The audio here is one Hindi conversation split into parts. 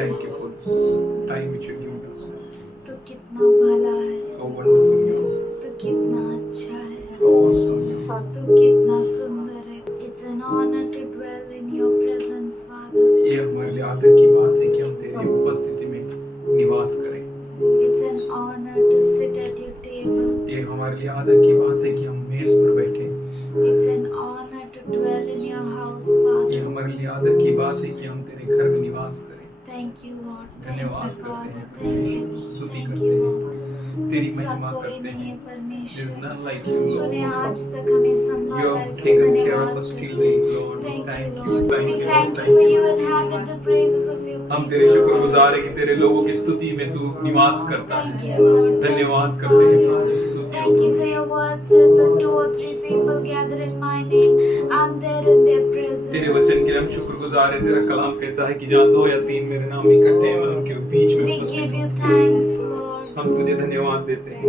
thank you for this time which you given us. तू कितना भला है, How wonderful you are. तू कितना अच्छा है, How awesome you are. तू कितना सुंदर है. It's an honor to dwell in your presence, Father. ये हमारे लिए आदर की बात है कि हम तेरी उपस्थिति में निवास करें. It's an honor to sit at your table. ये हमारे लिए आदर की बात है कि हम मेज पर बैठे. It's an honor to dwell in your house, ये Father. हमारे लिए आदर की बात है कि हम तेरे घर में निवास करें. Thank you, Lord. Thank धन्यवाद you, करते Father. हैं, Thank you, स्तुति thank करते you, हैं, Lord. तेरी तुझसा महिमा कोई करते नहीं है हैं. There is परमेश्वर. none like you, तूने Lord. आज तक हमें You संभाला है, have इसलिए taken care धन्यवाद of us till करते हैं. date, Lord. Thank you, Thank you, Lord. thank We you, thank Lord. you for Thank you you. inhabit the praises of your हम people. तेरे शुक्रगुजार है कि तेरे लोगों की स्तुति में तू निवास करता Thank है. you, Lord. धन्यवाद Thank you, करते हैं Father. प्रभु, स्तुति Thank you for your word says when 2 or 3 people gather in my name, I'm there in their presence. तेरे वचन के हम शुक्रगुजार है. तेरा कलाम कहता है कि जहाँ 2 या 3 मेरे नाम इकट्ठे हैं मैं उनके बीच में We give उपस्थित you हूँ. thanks, Lord. हम तुझे धन्यवाद देते हैं.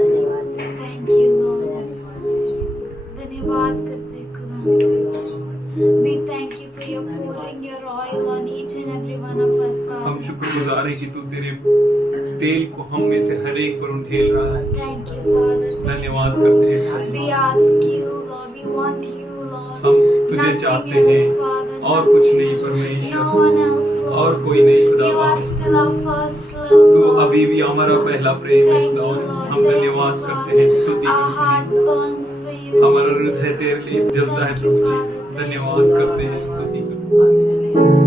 Thank you, Lord. धन्यवाद करते हैं खुदा. We thank you for your pouring your oil on each and every one of us, हम Father. शुक्रगुजार है कि तू तेरे तेल को हम में से हर एक पर उंडेल रहा है. Thank you, Father. Thank धन्यवाद you. करते हैं. We ask you, Lord. We want you, Lord. हम तुझे Nothing चाहते else, हैं Father. और कुछ नहीं No परमेश्वर, one else, और Lord. कोई नहीं You खुदावा. are still our first love, तू Lord. अभी भी हमारा पहला प्रेम है Thank you, खुदावन. Lord. हम Thank धन्यवाद you, करते हैं, Father. स्तुति Our करते heart हैं. burns for you, हमारा हृदय Jesus. तेरे लिए जलता है Thank you, Prabhu ji. Father. Thank धन्यवाद you, करते हैं, Lord. स्तुति करते हैं.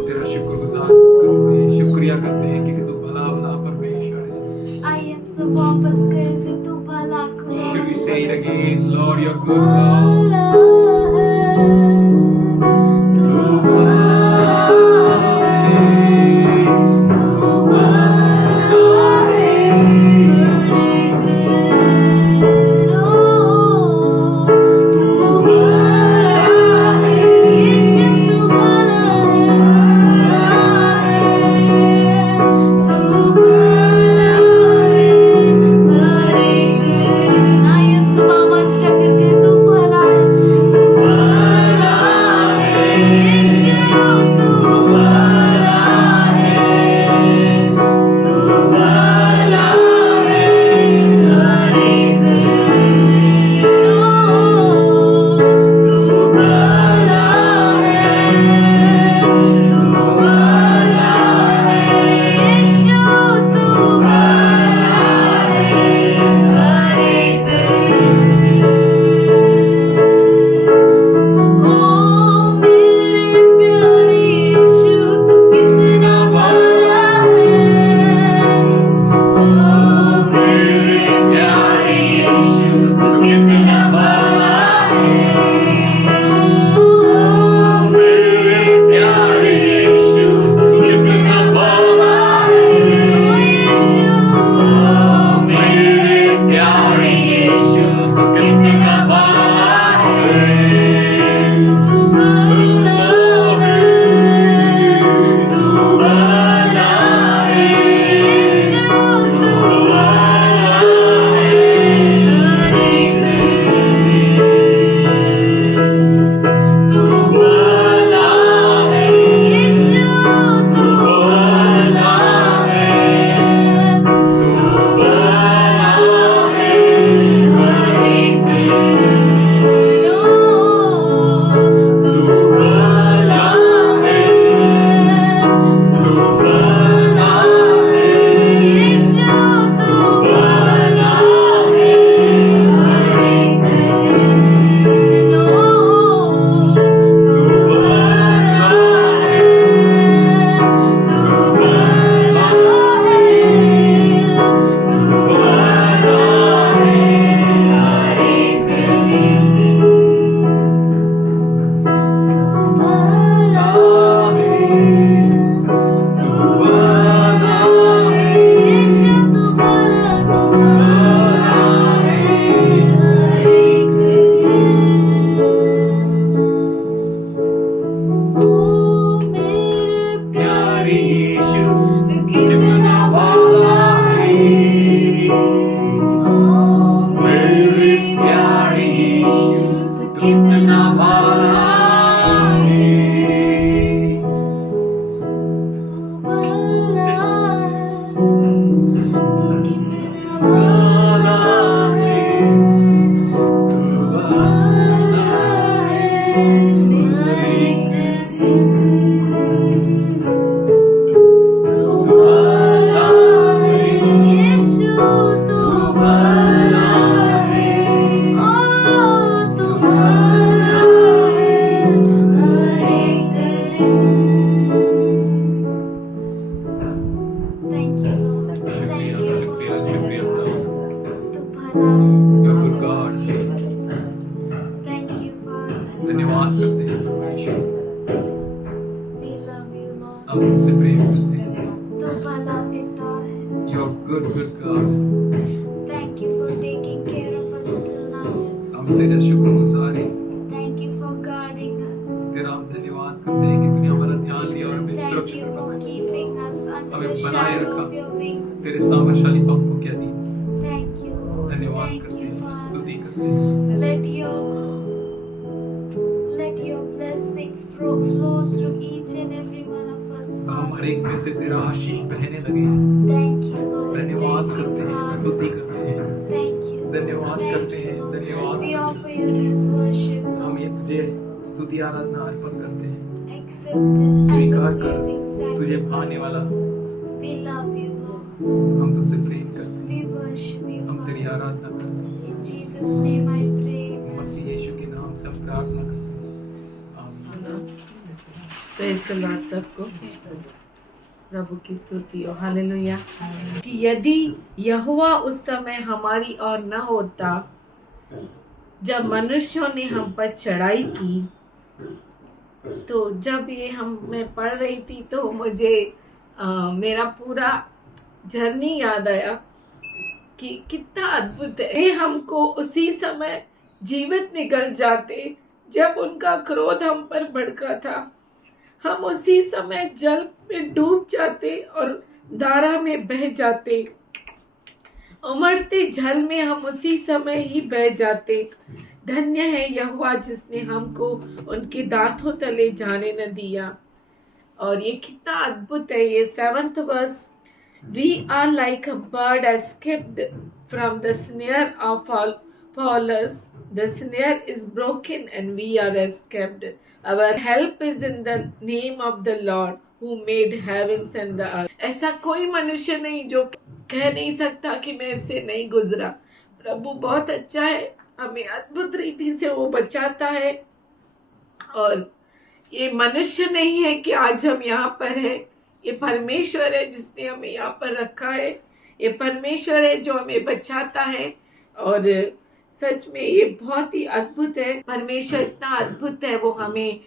हम तेरा शुक्रगुजार करते हैं, शुक्रिया करते हैं कि तू भला भला परमेश्वर है। आइए हम सब वापस करें से तू भला Should we खुदा say it again? Lord, you're good God. भला है, तू भला है, तू भला है, हर एक दिन तू भला है, यीशु तू भला है, तू भला है, हर एक दिन। आइए हम सब आवाज उठा करके तू भला है, तू भला है, यीशु तू भला है, तू भला है, हर एक दिन तू भला है, तू भला है, यीशु तू भला है, हर एक दिन। ओ मेरे प्यारे यीशु तू कितना भला है, ओ मेरे प्यारे यीशु तू कितना भला है, ओ मेरे प्यारे यीशु तू कितना भला है, ओ यीशु, ओ मेरे प्यारे यीशु तू कितना भला है, तू भला है, तू भला है, यीशु तू भला है, हर एक दिन तू भला है, यीशु तू भला है, तू भला है, हर एक दिन तू भला है, तू भला है, यीशु तू भला है, हर एक दिन तू भला है, तू भला है, तू भला है, हर एक दिन तू भला है, तू भला है, यीशु तू भला है, हर एक दिन। ओ मेरे प्यारे यीशु तू कितना भला है, ओ मेरे प्यारे यीशु तू कितना भला है, तू भला है, तू कितना भला है, तू भला है, हर एक दिन तू भला है, यीशु तू भला है, ओ तू भला है, हर एक दिन। Thank you, Lord. Thank शुक्रिया, you शुक्रिया, for शुक्रिया खुदा। तू भला है। You're good God. Thank you, Father. धन्यवाद करते हैं परमेश्वर, We love you, Lord. हम तुझसे प्रेम करते हैं। तू भला पिता है। You're good, good God. Thank you for taking care of us till now. हम तेरा शुक्रगुजार हैं, Thank you for guarding us. तेरा हम धन्यवाद करते हैं कि तूने हमारा ध्यान लिया और हमें Thank सुरक्षित you रखा, for keeping us under हमें the बनाए shadow रखा। of your wings. तेरे सामर्थशाली पंखों के अधीन Thank you, Lord. धन्यवाद Thank करते you, हैं, Father. स्तुति करते हैं। Let your blessing flow through each and every one of us, हम हर Father. एक में से तेरा आशीष बहने लगे। Thank you, Lord. धन्यवाद Thank you, करते हैं, Father. स्तुति करते हैं, Thank you. धन्यवाद Thank करते you, हैं, Lord. धन्यवाद। We offer you this worship, हम Lord. ये तुझे स्तुति आराधना अर्पण करते हैं, Accept it as स्वीकार a कर pleasing तुझे sacrifice. भाने वाला। We love you, Lord. हम तुझसे प्रेम करते We हैं, worship you, हम तेरी Father. आराधना करते हैं। In Jesus' name I pray. Amen. मसीह यीशु के नाम से हम प्रार्थना करते हैं, आमीन। प्रेज़ द लॉर्ड सबको। प्रभु की स्तुति हो, हालेलुया। कि यदि यहोवा उस समय हमारी ओर न होता जब मनुष्यों ने हम पर चढ़ाई की, तो जब ये मैं पढ़ रही थी तो मुझे मेरा पूरा जर्नी याद आया कि कितना अद्भुत है। ये हमको उसी समय जीवित निकल जाते जब उनका क्रोध हम पर भड़का था। हम उसी समय जल में डूब जाते और धारा में बह जाते, उमड़ते जल में हम उसी समय ही बह जाते। धन्य है यहोवा जिसने हमको उनके दांतों तले जाने न दिया। और ये कितना अद्भुत है। ये 7th verse, we are like a bird escaped from the snare of fowlers. The snare is broken and we are escaped. Our help is in the name of the Lord who made heavens and the earth. ऐसा कोई मनुष्य नहीं जो कह नहीं सकता कि मैं इससे नहीं गुजरा। प्रभु बहुत अच्छा है, हमें अद्भुत रीति से वो बचाता है। और ये मनुष्य नहीं है कि आज हम यहाँ पर हैं, ये परमेश्वर है जिसने हमें यहाँ पर रखा है। ये परमेश्वर है जो हमें बचाता है। और सच में ये बहुत ही अद्भुत है। परमेश्वर इतना अद्भुत है, वो हमें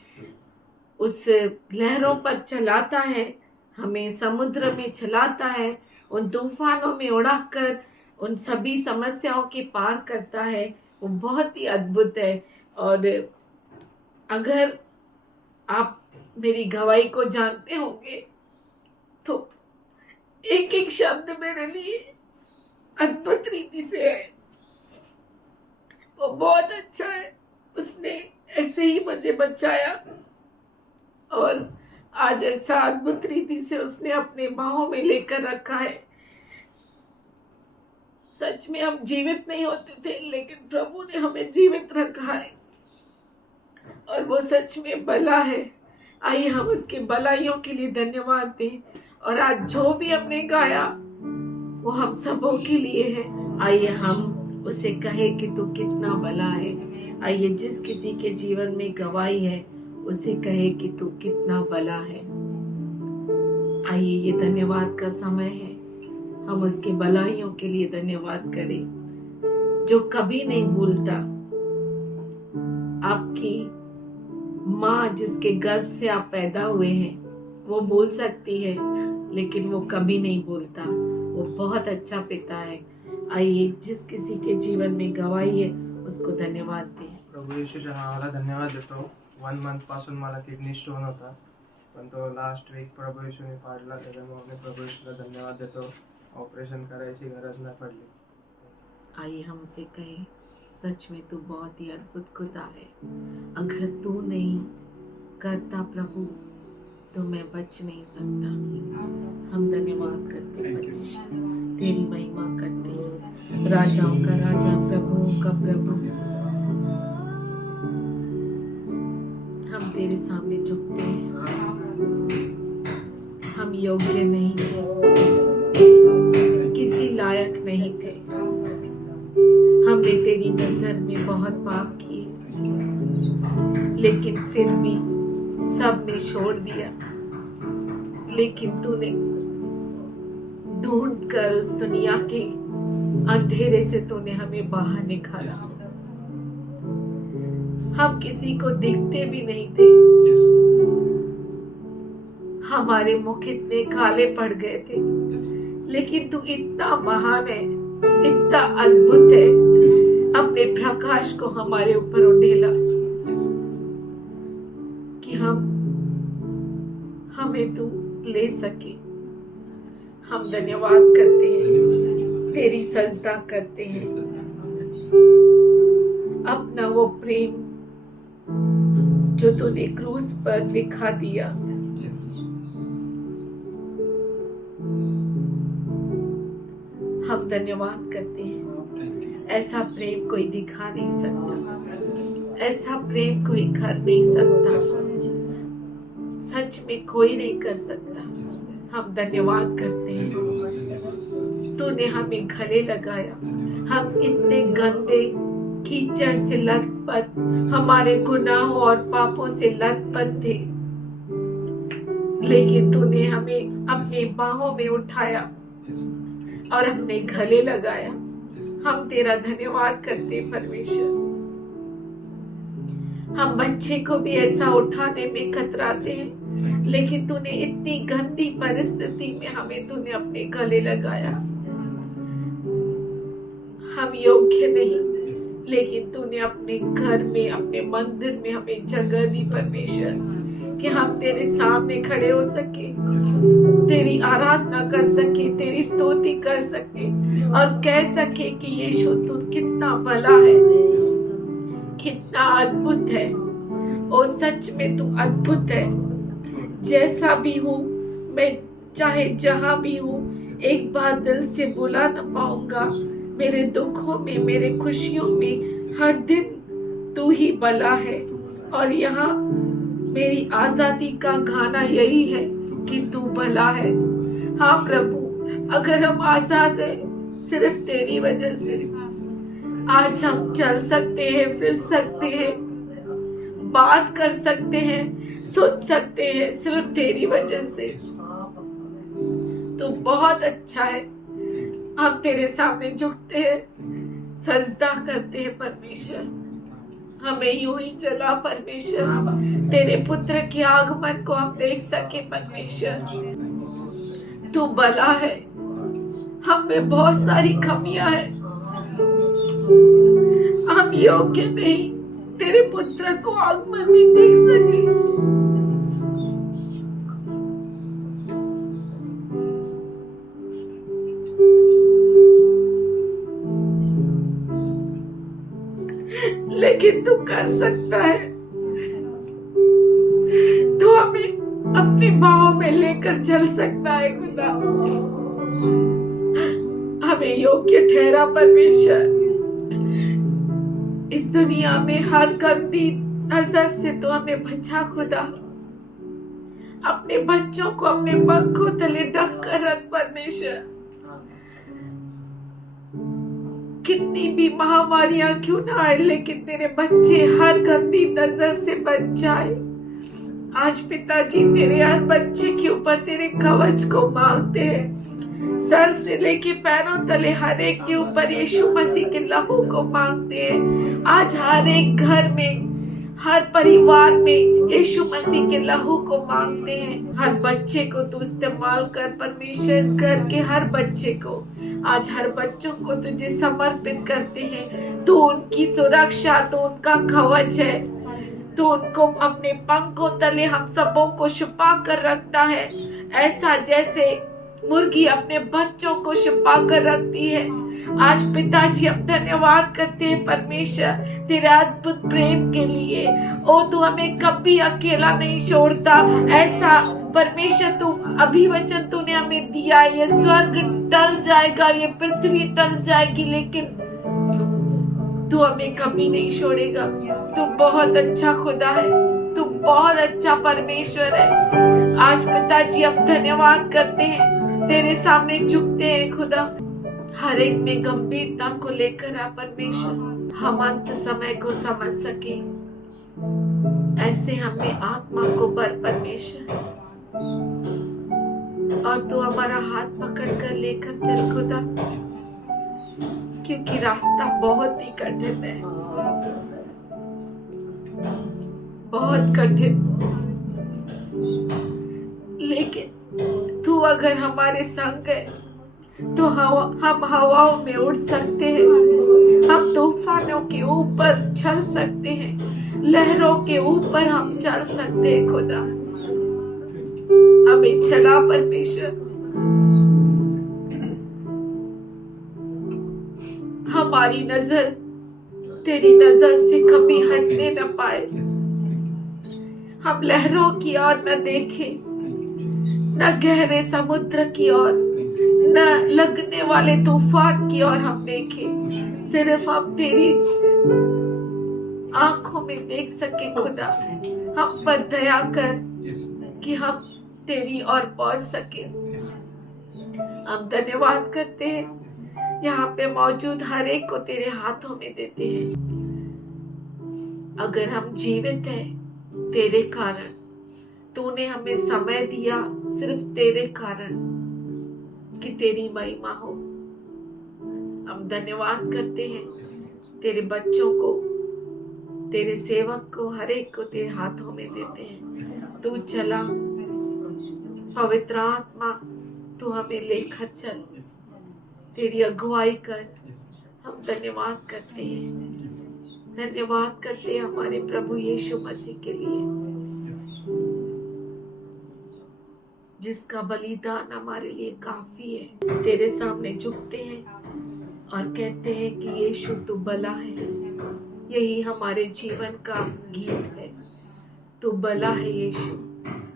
उस लहरों पर चलाता है, हमें समुद्र में चलाता है, उन तूफानों में उड़ाकर उन सभी समस्याओं के पार करता है। वो बहुत ही अद्भुत है। और अगर आप मेरी गवाही को जानते होंगे तो एक एक शब्द मेरे लिए अद्भुत रीति से है। वो बहुत अच्छा है, उसने ऐसे ही मुझे बचाया और आज ऐसा अद्भुत रीति से उसने अपने बाहों में लेकर रखा है। सच में हम जीवित नहीं होते थे, लेकिन प्रभु ने हमें जीवित रखा है और वो सच में भला है। आइए हम उसके भलाइयों के लिए धन्यवाद दें। और आज जो भी हमने गाया वो हम सबों के लिए है। आइए हम उसे कहे कि तू कितना भला है। आइए जिस किसी के जीवन में गवाही है उसे कहे कि तू कितना भला है। आइए ये धन्यवाद का समय है, हम उसके भलाइयों के लिए धन्यवाद करें जो कभी नहीं भूलता। आपकी माँ जिसके गर्भ से आप पैदा हुए हैं वो भूल सकती है, लेकिन वो कभी नहीं भूलता। वो बहुत अच्छा पिता है। आइए जिस किसी के जीवन में गवाही है उसको धन्यवाद दें। प्रभू येशूच्या नावाला धन्यवाद देतो। 1 मंथ पासून मला किडनी स्टोन होता, पण तो लास्ट वीक प्रभू येशूने पाडला, त्याच्यामुळे मी प्रभू येशूला धन्यवाद देतो। ऑपरेशन करायची गरज नाही पडली। आइए हम उसे कहें, सच में तू बहुत ही अद्भुत खुदा है। अगर तू नहीं करता प्रभु तो मैं बच नहीं सकता। हम धन्यवाद करते हैं परमेश्वर, तेरी महिमा करते हैं। राजाओं का राजा, प्रभुओं का प्रभु, हम तेरे सामने झुकते हैं। हम योग्य नहीं थे, किसी लायक नहीं थे। हमने तेरी नजर में बहुत पाप किए, लेकिन फिर भी सब ने छोड़ दिया। लेकिन तूने ढूंढ कर उस दुनिया के अंधेरे से तूने हमें बाहर निकाला। हम किसी को दिखते भी नहीं थे, हमारे मुख इतने काले पड़ गए थे, लेकिन तू इतना महान है, इतना अद्भुत है। अपने प्रकाश को हमारे ऊपर उंडेला कि हमें तू ले सके। हम धन्यवाद करते हैं, तेरी सजदा करते हैं। अपना वो प्रेम जो तूने क्रूस पर दिखा दिया, हम धन्यवाद करते हैं। ऐसा प्रेम कोई दिखा नहीं सकता, ऐसा प्रेम कोई कर नहीं सकता, सच में कोई नहीं कर सकता। हम धन्यवाद करते हैं, तूने हमें गले लगाया। हम इतने गंदे कीचड़ से लथपथ, हमारे गुनाहों और पापों से लथपथ थे, लेकिन तूने हमें अपनी बाहों में उठाया और अपने गले लगाया। हम तेरा धन्यवाद करते हैं परमेश्वर। हम बच्चे को भी ऐसा उठाने में कतराते हैं, लेकिन तूने इतनी गंदी परिस्थिति में हमें तूने अपने गले लगाया। हम योग्य नहीं, लेकिन तूने अपने घर में, अपने मंदिर में हमें जगह दी परमेश्वर, कि हम तेरे सामने खड़े हो सके, तेरी आराधना कर सके, तेरी स्तुति कर सके और कह सके कि यीशु तू कितना भला है, कितना अद्भुत है। ओ सच में तू अद्भुत है। जैसा भी हूँ मैं, चाहे जहां भी हूँ, एक बार दिल से बुला न पाऊंगा। मेरे दुखों में, मेरे खुशियों में हर दिन तू ही भला है। और यहाँ मेरी आजादी का गाना यही है कि तू भला है। हाँ प्रभु, अगर हम आजाद हैं सिर्फ तेरी वजह से। आज हम चल सकते हैं, फिर सकते हैं, बात कर सकते हैं, सुन सकते हैं, सिर्फ तेरी वजह से। तू बहुत अच्छा है। हम तेरे सामने झुकते हैं, सजदा करते हैं परमेश्वर। हमें यूं ही चला परमेश्वर, तेरे पुत्र के आगमन को हम देख सके परमेश्वर। तू भला है। हम में बहुत सारी कमियां हैं, हम योग्य नहीं तेरे पुत्र को आगमन में देख सके। लेकिन तू कर सकता है। तू हमें अपनी बाहों में लेकर चल सकता है खुदा। हमें योग्य ठहरा परमेश्वर। इस दुनिया में हर गंदी नजर से तो हमें बचा खुदा। अपने बच्चों को अपने पंखों तले ढक कर रख परमेश्वर। कितनी भी महामारियां क्यों ना आए, लेकिन तेरे बच्चे हर गंदी नजर से बच जाए। आज पिताजी तेरे हर बच्चे के ऊपर तेरे कवच को मांगते हैं। सर से लेके पैरों तले हर एक के ऊपर यीशु मसीह के लहू को मांगते हैं। आज हर एक घर में, हर परिवार में यीशु मसीह के लहू को मांगते हैं। हर बच्चे को तू इस्तेमाल कर परमेश्वर। घर के हर बच्चे को, आज हर बच्चों को तुझे समर्पित करते हैं। तू उनकी सुरक्षा, तू उनका कवच है। तू उनको अपने पंखों तले हम सबों को छुपा कर रखता है, ऐसा जैसे मुर्गी अपने बच्चों को छुपा कर रखती है। आज पिताजी हम धन्यवाद करते हैं परमेश्वर तेरे अद्भुत प्रेम के लिए। ओ तू हमें कभी अकेला नहीं छोड़ता। ऐसा परमेश्वर तू अभिवचन तूने हमें दिया। ये स्वर्ग टल जाएगा, ये पृथ्वी टल जाएगी, लेकिन तू हमें कभी नहीं छोड़ेगा। तू बहुत अच्छा खुदा है, तू बहुत अच्छा परमेश्वर है। आज पिताजी हम धन्यवाद करते हैं, तेरे सामने झुकते हैं खुदा। हर एक में गंभीरता को लेकर आ परमेश्वर, हम अंत समय को समझ सके। ऐसे हमें आत्मा को भर परमेश्वर, और तू हमारा हाथ पकड़ कर लेकर चल खुदा, क्योंकि रास्ता बहुत ही कठिन है, बहुत कठिन। लेकिन तू अगर हमारे संग है तो हम हवाओं में उड़ सकते हैं, हम तूफानों के ऊपर चल सकते हैं, लहरों के ऊपर हम चल सकते हैं खुदा। हमें चला परमेश्वर, हमारी नजर तेरी नजर से कभी हटने न पाए। हम लहरों की ओर न देखें, न गहरे समुद्र की ओर, न लगने वाले तूफान की ओर हम देखें। सिर्फ हम तेरी आंखों में देख सके खुदा। हम पर दया कर कि हम तेरी ओर पहुंच सके। हम धन्यवाद करते हैं, यहाँ पे मौजूद हर एक को तेरे हाथों में देते हैं। अगर हम जीवित हैं तेरे कारण, तूने हमें समय दिया सिर्फ तेरे कारण कि तेरी महिमा हो। हम धन्यवाद करते हैं तेरे बच्चों को, तेरे सेवक को, हर एक को तेरे हाथों में देते हैं। तू चला पवित्र आत्मा, तू हमें लेकर चल, तेरी अगुवाई कर। हम धन्यवाद करते हैं, धन्यवाद करते हैं हमारे प्रभु यीशु मसीह के लिए, जिसका बलिदान हमारे लिए काफी है। तेरे सामने झुकते हैं और कहते हैं कि यीशु तू भला है। यही हमारे जीवन का गीत है, तू भला है यीशु।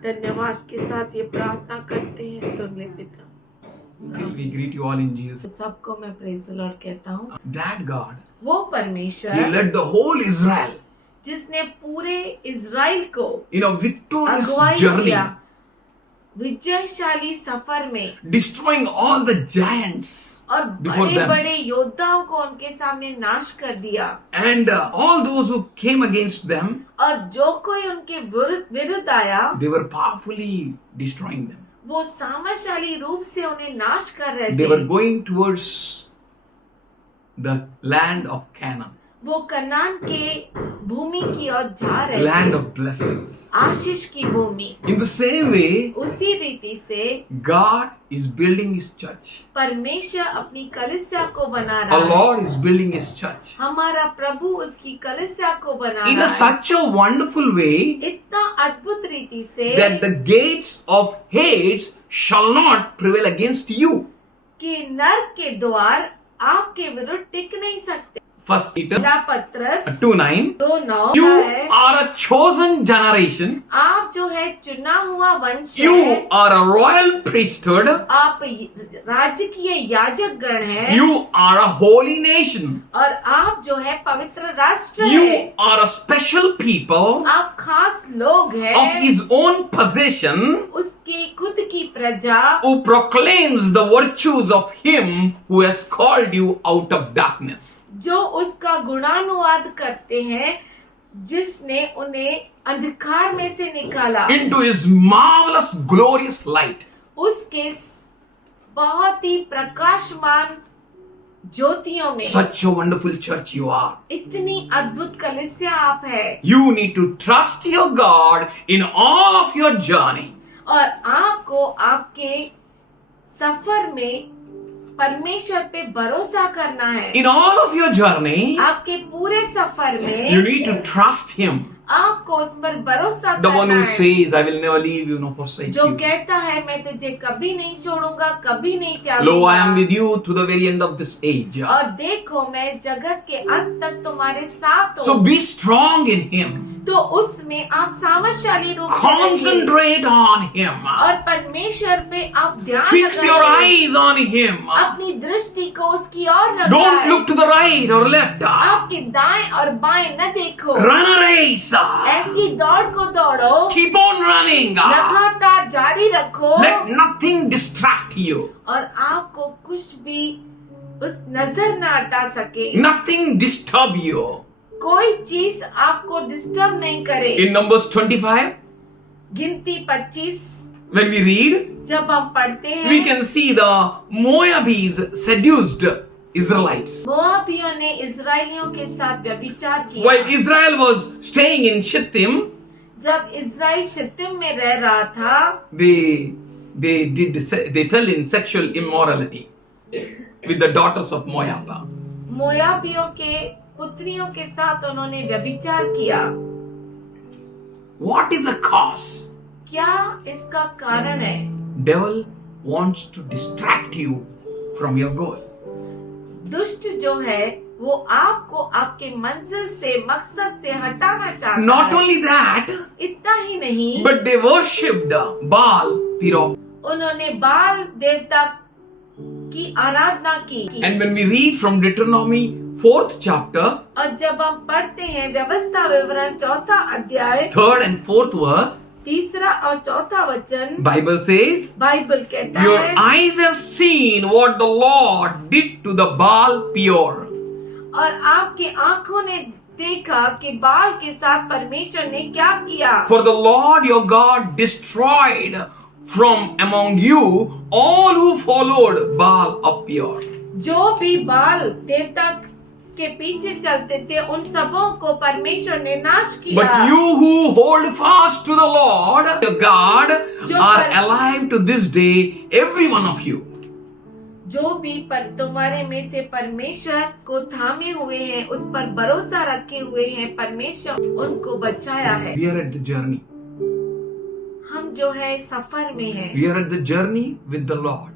धन्यवाद के साथ ये प्रार्थना करते हैं, सुन ले पिता। We greet you all in Jesus. सबको मैं प्रेज द लॉर्ड कहता हूँ। That God, वो He परमेश्वर led the whole Israel जिसने पूरे इज़राइल को in a victorious अगुवाई journey, किया विजयशाली सफर में, destroying all the giants और before बड़े them. बड़े योद्धाओं को उनके सामने नाश कर दिया, And all those who came against them, और जो कोई उनके विरुद्ध आया they were powerfully destroying them. वो सामर्थशाली रूप से उन्हें नाश कर रहे They were थे। going towards the land of Canaan, वो कनान के भूमि की ओर जा रहे land थे, of blessings. आशीष की भूमि। In the same way, उसी रीति से God is building His church. परमेश्वर अपनी कलीसिया को बना Our रहा है। Lord is building His church हमारा प्रभु उसकी कलीसिया को बना in रहा a है such a wonderful way इतना अद्भुत रीति से that the gates of Hades shall not prevail against you. कि नरक के द्वार आपके विरुद्ध टिक नहीं सकते। First Peter पहला पत्रस 2:9. 2:9 You है, are a chosen generation. आप जो है चुना हुआ वंश You है, are a royal priesthood. आप राजकीय याजक गण है, You are a holy nation. और आप जो है पवित्र राष्ट्र You है, are a special people आप खास लोग of हैं, His own possession, उसके खुद की प्रजा, who proclaims the virtues of Him who has called you out of darkness. जो उसका गुणानुवाद करते हैं जिसने उन्हें अंधकार में से निकाला Into His marvelous, glorious light. उसके बहुत ही प्रकाशमान ज्योतियों में। Such a wonderful church you are. इतनी अद्भुत कलीसिया आप है, You need to trust your God in all of your journey. और आपको आपके सफर में परमेश्वर पे भरोसा करना है। In all of your journey, आपके पूरे सफर you में need to trust Him. आपको उस पर भरोसा The one करना who है, says, I will never leave you nor forsake जो you. कहता है मैं तुझे कभी नहीं छोड़ूंगा, कभी नहीं Lo, I am त्यागूंगा। with you to the very end of this age. और देखो मैं इस जगत के अंत तक तुम्हारे साथ So हूँ। be strong in Him. तो उसमें आप सामर्थशाली रूप से रहिए Concentrate on Him. और परमेश्वर पे आप ध्यान Fix your लगाइए। eyes on Him. अपनी दृष्टि को उसकी ओर Don't लगाएं। look to the right or left. आपके दाएं और बाएं न देखो, Run a race. ऐसी दौड़ को दौड़ो, Keep on running. लगातार जारी रखो, Let nothing distract you. और आपको कुछ भी उस नजर न हटा सके, Nothing disturb you. कोई चीज आपको डिस्टर्ब नहीं करे। In Numbers 25, गिनती 25 when we read, जब हम पढ़ते we हैं, can see the Moabes seduced Israelites. मोआबियों ने इजराइलियों के साथ व्यभिचार While किया। Israel was staying in Shittim, जब इजराइल शित्तिम में रह रहा था, they fell in sexual immorality with the daughters of Moab. मोयाबियों के पुत्रियों के साथ उन्होंने व्यभिचार किया। What is the cause? क्या इसका कारण है? Devil wants to distract you from your goal. दुष्ट जो है वो आपको आपके मंजिल से, मकसद से हटाना चाहता Not है। only that, इतना ही नहीं, but they worshipped Baal Peor. उन्होंने बाल देवता की आराधना की। And when we read from Deuteronomy 4th chapter, और जब हम पढ़ते हैं व्यवस्था विवरण 4था अध्याय 3rd and 4th verse, 3 और 4 वचन, Bible says, बाइबल कहता your है, eyes have seen what the Lord did to the Baal Peor. और आपके आंखों ने देखा कि बाल के साथ परमेश्वर ने क्या किया। For the Lord your God destroyed from among you all who followed Baal of Peor. जो भी बाल देवता के पीछे चलते थे उन सबों को परमेश्वर ने नाश किया। But you who hold fast to the Lord your God are alive to this day, every one of you. जो भी पर तुम्हारे में से परमेश्वर को थामे हुए हैं, उस पर भरोसा रखे हुए हैं, परमेश्वर उनको बचाया है। We are at the journey. हम जो है सफर में हैं। We are at the journey with the Lord.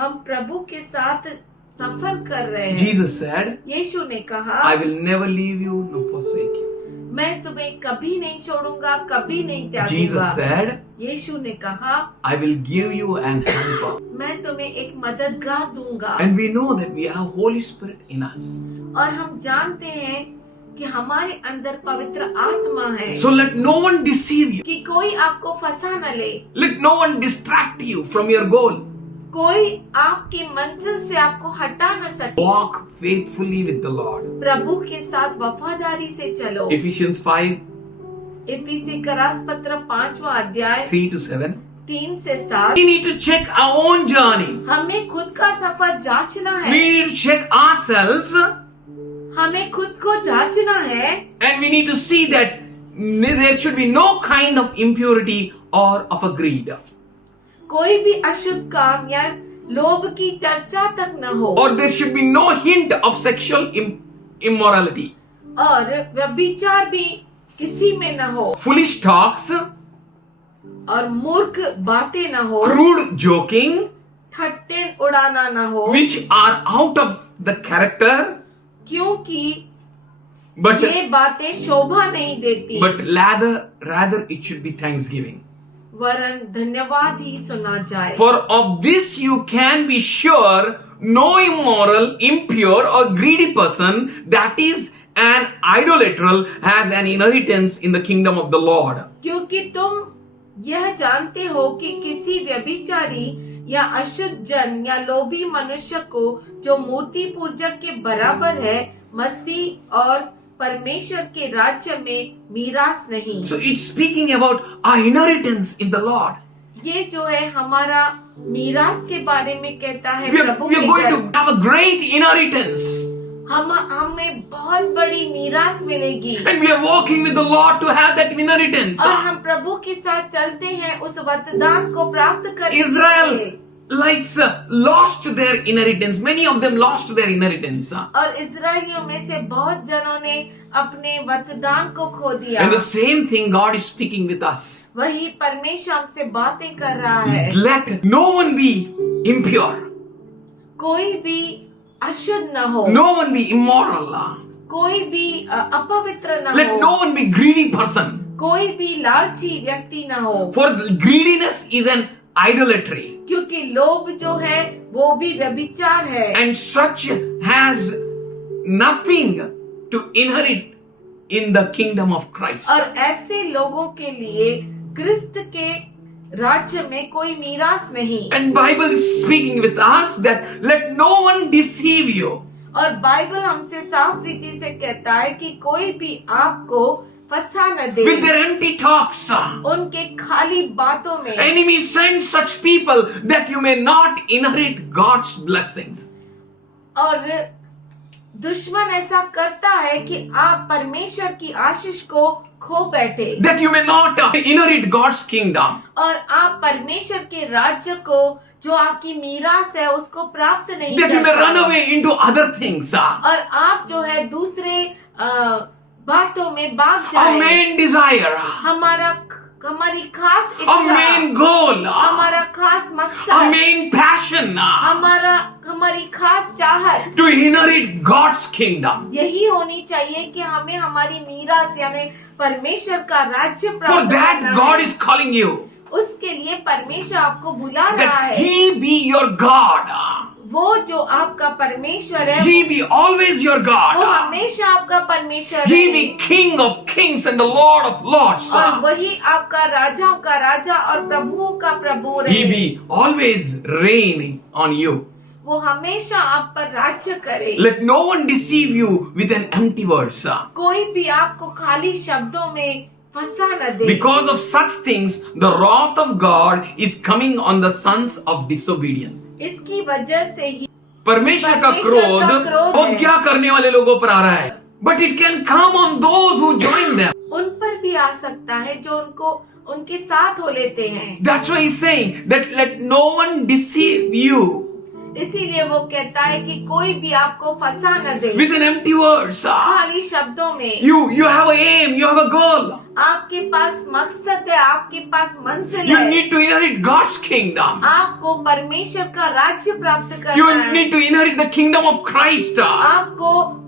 हम प्रभु के साथ सफर कर रहे हैं। Jesus said, यीशु ने कहा, I will never leave you nor forsake you. मैं तुम्हें कभी नहीं छोड़ूंगा, कभी नहीं त्यागूंगा। Jesus said, यीशु ने कहा, I will give you an helper. मैं तुम्हें एक मददगार दूंगा। And we know that we have Holy Spirit in us. और हम जानते हैं कि हमारे अंदर पवित्र आत्मा है। So let no one deceive you. कि कोई आपको फंसा न ले, Let no one distract you from your goal. कोई आपकी मंजिल से आपको हटा न सके। Walk faithfully with the Lord. प्रभु के साथ वफादारी से चलो। Ephesians 5, इफिसी का रास पत्र 5वां अध्याय 3-7. 3 से 7। We need to check our own journey. हमें खुद का सफर जांचना We है। need to check ourselves हमें खुद को जांचना है। and we need to see that there should be no kind of impurity or of a greed. कोई भी अशुद्ध काम या लोभ की चर्चा तक न हो। Or there should be no hint of sexual immorality. और व्यभिचार भी किसी में न हो। Foolish talks, और मूर्ख बातें न हो। crude joking, ठट्टे उड़ाना न हो। which are out of the character, क्योंकि but ये बातें शोभा नहीं देती। rather it should be thanksgiving. वरन धन्यवाद ही सुना जाए। For of this you can be sure, no immoral, impure or greedy person, that is an idolater, has an inheritance in the kingdom of the Lord. क्योंकि तुम यह जानते हो कि किसी व्यभिचारी या अशुद्ध जन या लोभी मनुष्य को जो मूर्ति पूजक के बराबर है, मसीह और परमेश्वर के राज्य में मीरास नहीं। So it's speaking about our inheritance in the Lord. ये जो है हमारा मीरास के बारे में कहता है। We are प्रभु going के घर to have a great inheritance. हमें बहुत बड़ी मीरास मिलेगी। And we are walking with the Lord to have that inheritance. और हम प्रभु के साथ चलते हैं उस वरदान को प्राप्त करने के Israel लिए। lost their inheritance. Many of them lost their inheritance. और इजरायलियों में से बहुत जनों ने अपने वरदान को खो दिया। And the same thing God is speaking with us. वही परमेश्वर हमसे बातें कर रहा है। Let no one be impure. कोई भी अशुद्ध न हो। No one be immoral. कोई भी अपवित्र न Let हो। no one be greedy person. कोई भी लालची व्यक्ति न हो। For greediness is an idolatry. क्योंकि लोभ जो है वो भी व्यभिचार है। And such has nothing to inherit in the kingdom of Christ. और ऐसे लोगों के लिए क्रिस्त के राज्य में कोई मीरास नहीं। And Bible is speaking with us that let no one deceive you. और बाइबल हमसे साफ रीति से कहता है कि कोई भी आपको फंसा न दे। With their empty talks. उनके खाली बातों में। Enemy sends such people that you may not inherit God's blessings. और दुश्मन ऐसा करता है कि आप परमेश्वर की आशीष को खो बैठे। That you may not inherit God's kingdom. और आप परमेश्वर के राज्य को जो आपकी मीरास है उसको प्राप्त नहीं That you may कर run पाए। away into other things. और आप जो है दूसरे बातों में भाग Our जाए। main desire. हमारी खास Our इच्छा, main goal. हमारा खास Our मकसद, main passion. हमारी खास चाहत To inherit God's kingdom. यही होनी चाहिए कि हमें हमारी मीरास यानी परमेश्वर का राज्य For प्राप्त that करना God है। is calling you. उसके लिए परमेश्वर आपको बुला रहा That है। He be your God. वो जो आपका परमेश्वर है He be always your वो God. हमेशा आपका परमेश्वर He है। be King of kings and the Lord of lords. और वही आपका राजाओं का राजा और प्रभुओं का प्रभु He रहे। be always reigning on you. वो हमेशा आप पर राज्य करे। Let no one deceive you with an empty words. कोई भी आपको खाली शब्दों में फंसा न दे। Because of such things, the wrath of God is coming on the sons of disobedience. इसकी वजह से ही परमेश्वर का परमेश्वर क्रोध का क्रोध वो है। क्या करने वाले लोगों पर आ रहा है? But it can come on those who join them. उन पर भी आ सकता है जो उनको उनके साथ हो लेते हैं। That's why he's saying that let no one deceive you इसीलिए वो कहता है कि कोई भी आपको फंसा न दे with an empty words. खाली शब्दों में। You have a aim, you have a goal. आपके पास मकसद है, आपके पास मंजिल You है। need to inherit God's kingdom. आपको परमेश्वर का राज्य प्राप्त You करना है। need to inherit the kingdom of Christ. आपको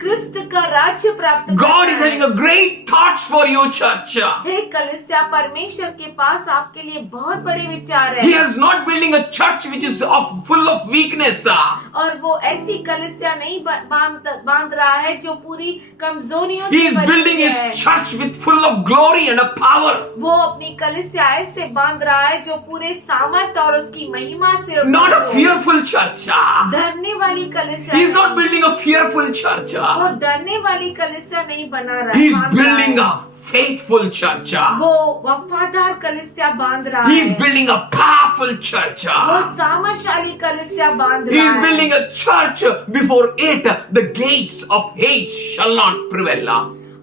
क्रिस्त का राज्य प्राप्त God करना is having है। a great thoughts for you, church. हे कलीसिया, परमेश्वर के पास आपके लिए बहुत बड़े विचार He है is not building a church which is full of weakness. और वो ऐसी कलीसिया नहीं बांध रहा है जो पूरी कमजोरियों He से is भरी building हुई his है। church with full of glory and a power. वो अपनी कलीसिया ऐसे बांध रहा है जो पूरे सामर्थ और उसकी महिमा से Not a भरी हो। fearful church. डरने वाली कलीसिया He is not नहीं। building a fearful church. वो डरने वाली कलीसिया नहीं बना रहा He is बांध रहा building है। a faithful church. वो वफादार कलीसिया बांध रहा He is है। building a powerful church. वो सामर्थशाली कलीसिया बांध He रहा is है। building a church before it the gates of hate shall not prevail.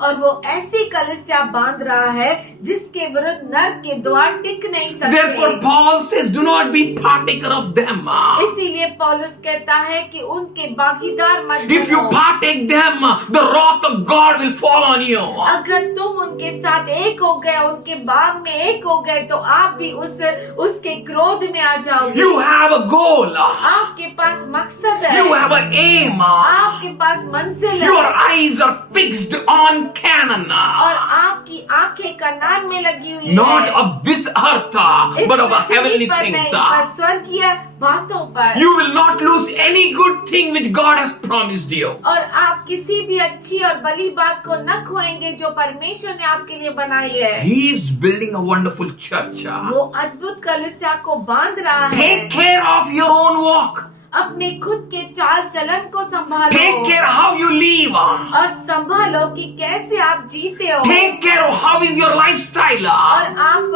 और वो ऐसी कलीसिया बांध रहा है जिसके विरुद्ध नरक के द्वार टिक नहीं Therefore सकते। Paul says, do not be partaker of them. इसीलिए पौलुस कहता है कि उनके भागीदार मत If you बनो। partake them, the wrath of God will fall on you. अगर तुम उनके साथ एक हो गए, उनके बाग में एक हो गए, तो आप भी उसके क्रोध में आ जाओगे। You have a goal. आपके पास मकसद है। You have an aim. आपके पास मंजिल Your है eyes are fixed on Canaan. और आपकी आंखें कनान में लगी हुई Not है। of this earth, इस but of पृथ्वी heavenly पर things. नहीं, पर स्वर्गीय बातों पर। You will not lose any good thing which God has promised you. और आप किसी भी अच्छी और भली बात को न खोएंगे जो परमेश्वर ने आपके लिए बनाई है। He is building a wonderful church. वो अद्भुत कलीसिया को बांध रहा है। Take care of your own walk. अपने खुद के चाल चलन को संभालो Take care how you live. और संभालो कि कैसे आप जीते हो। Take care of how is your lifestyle. और आप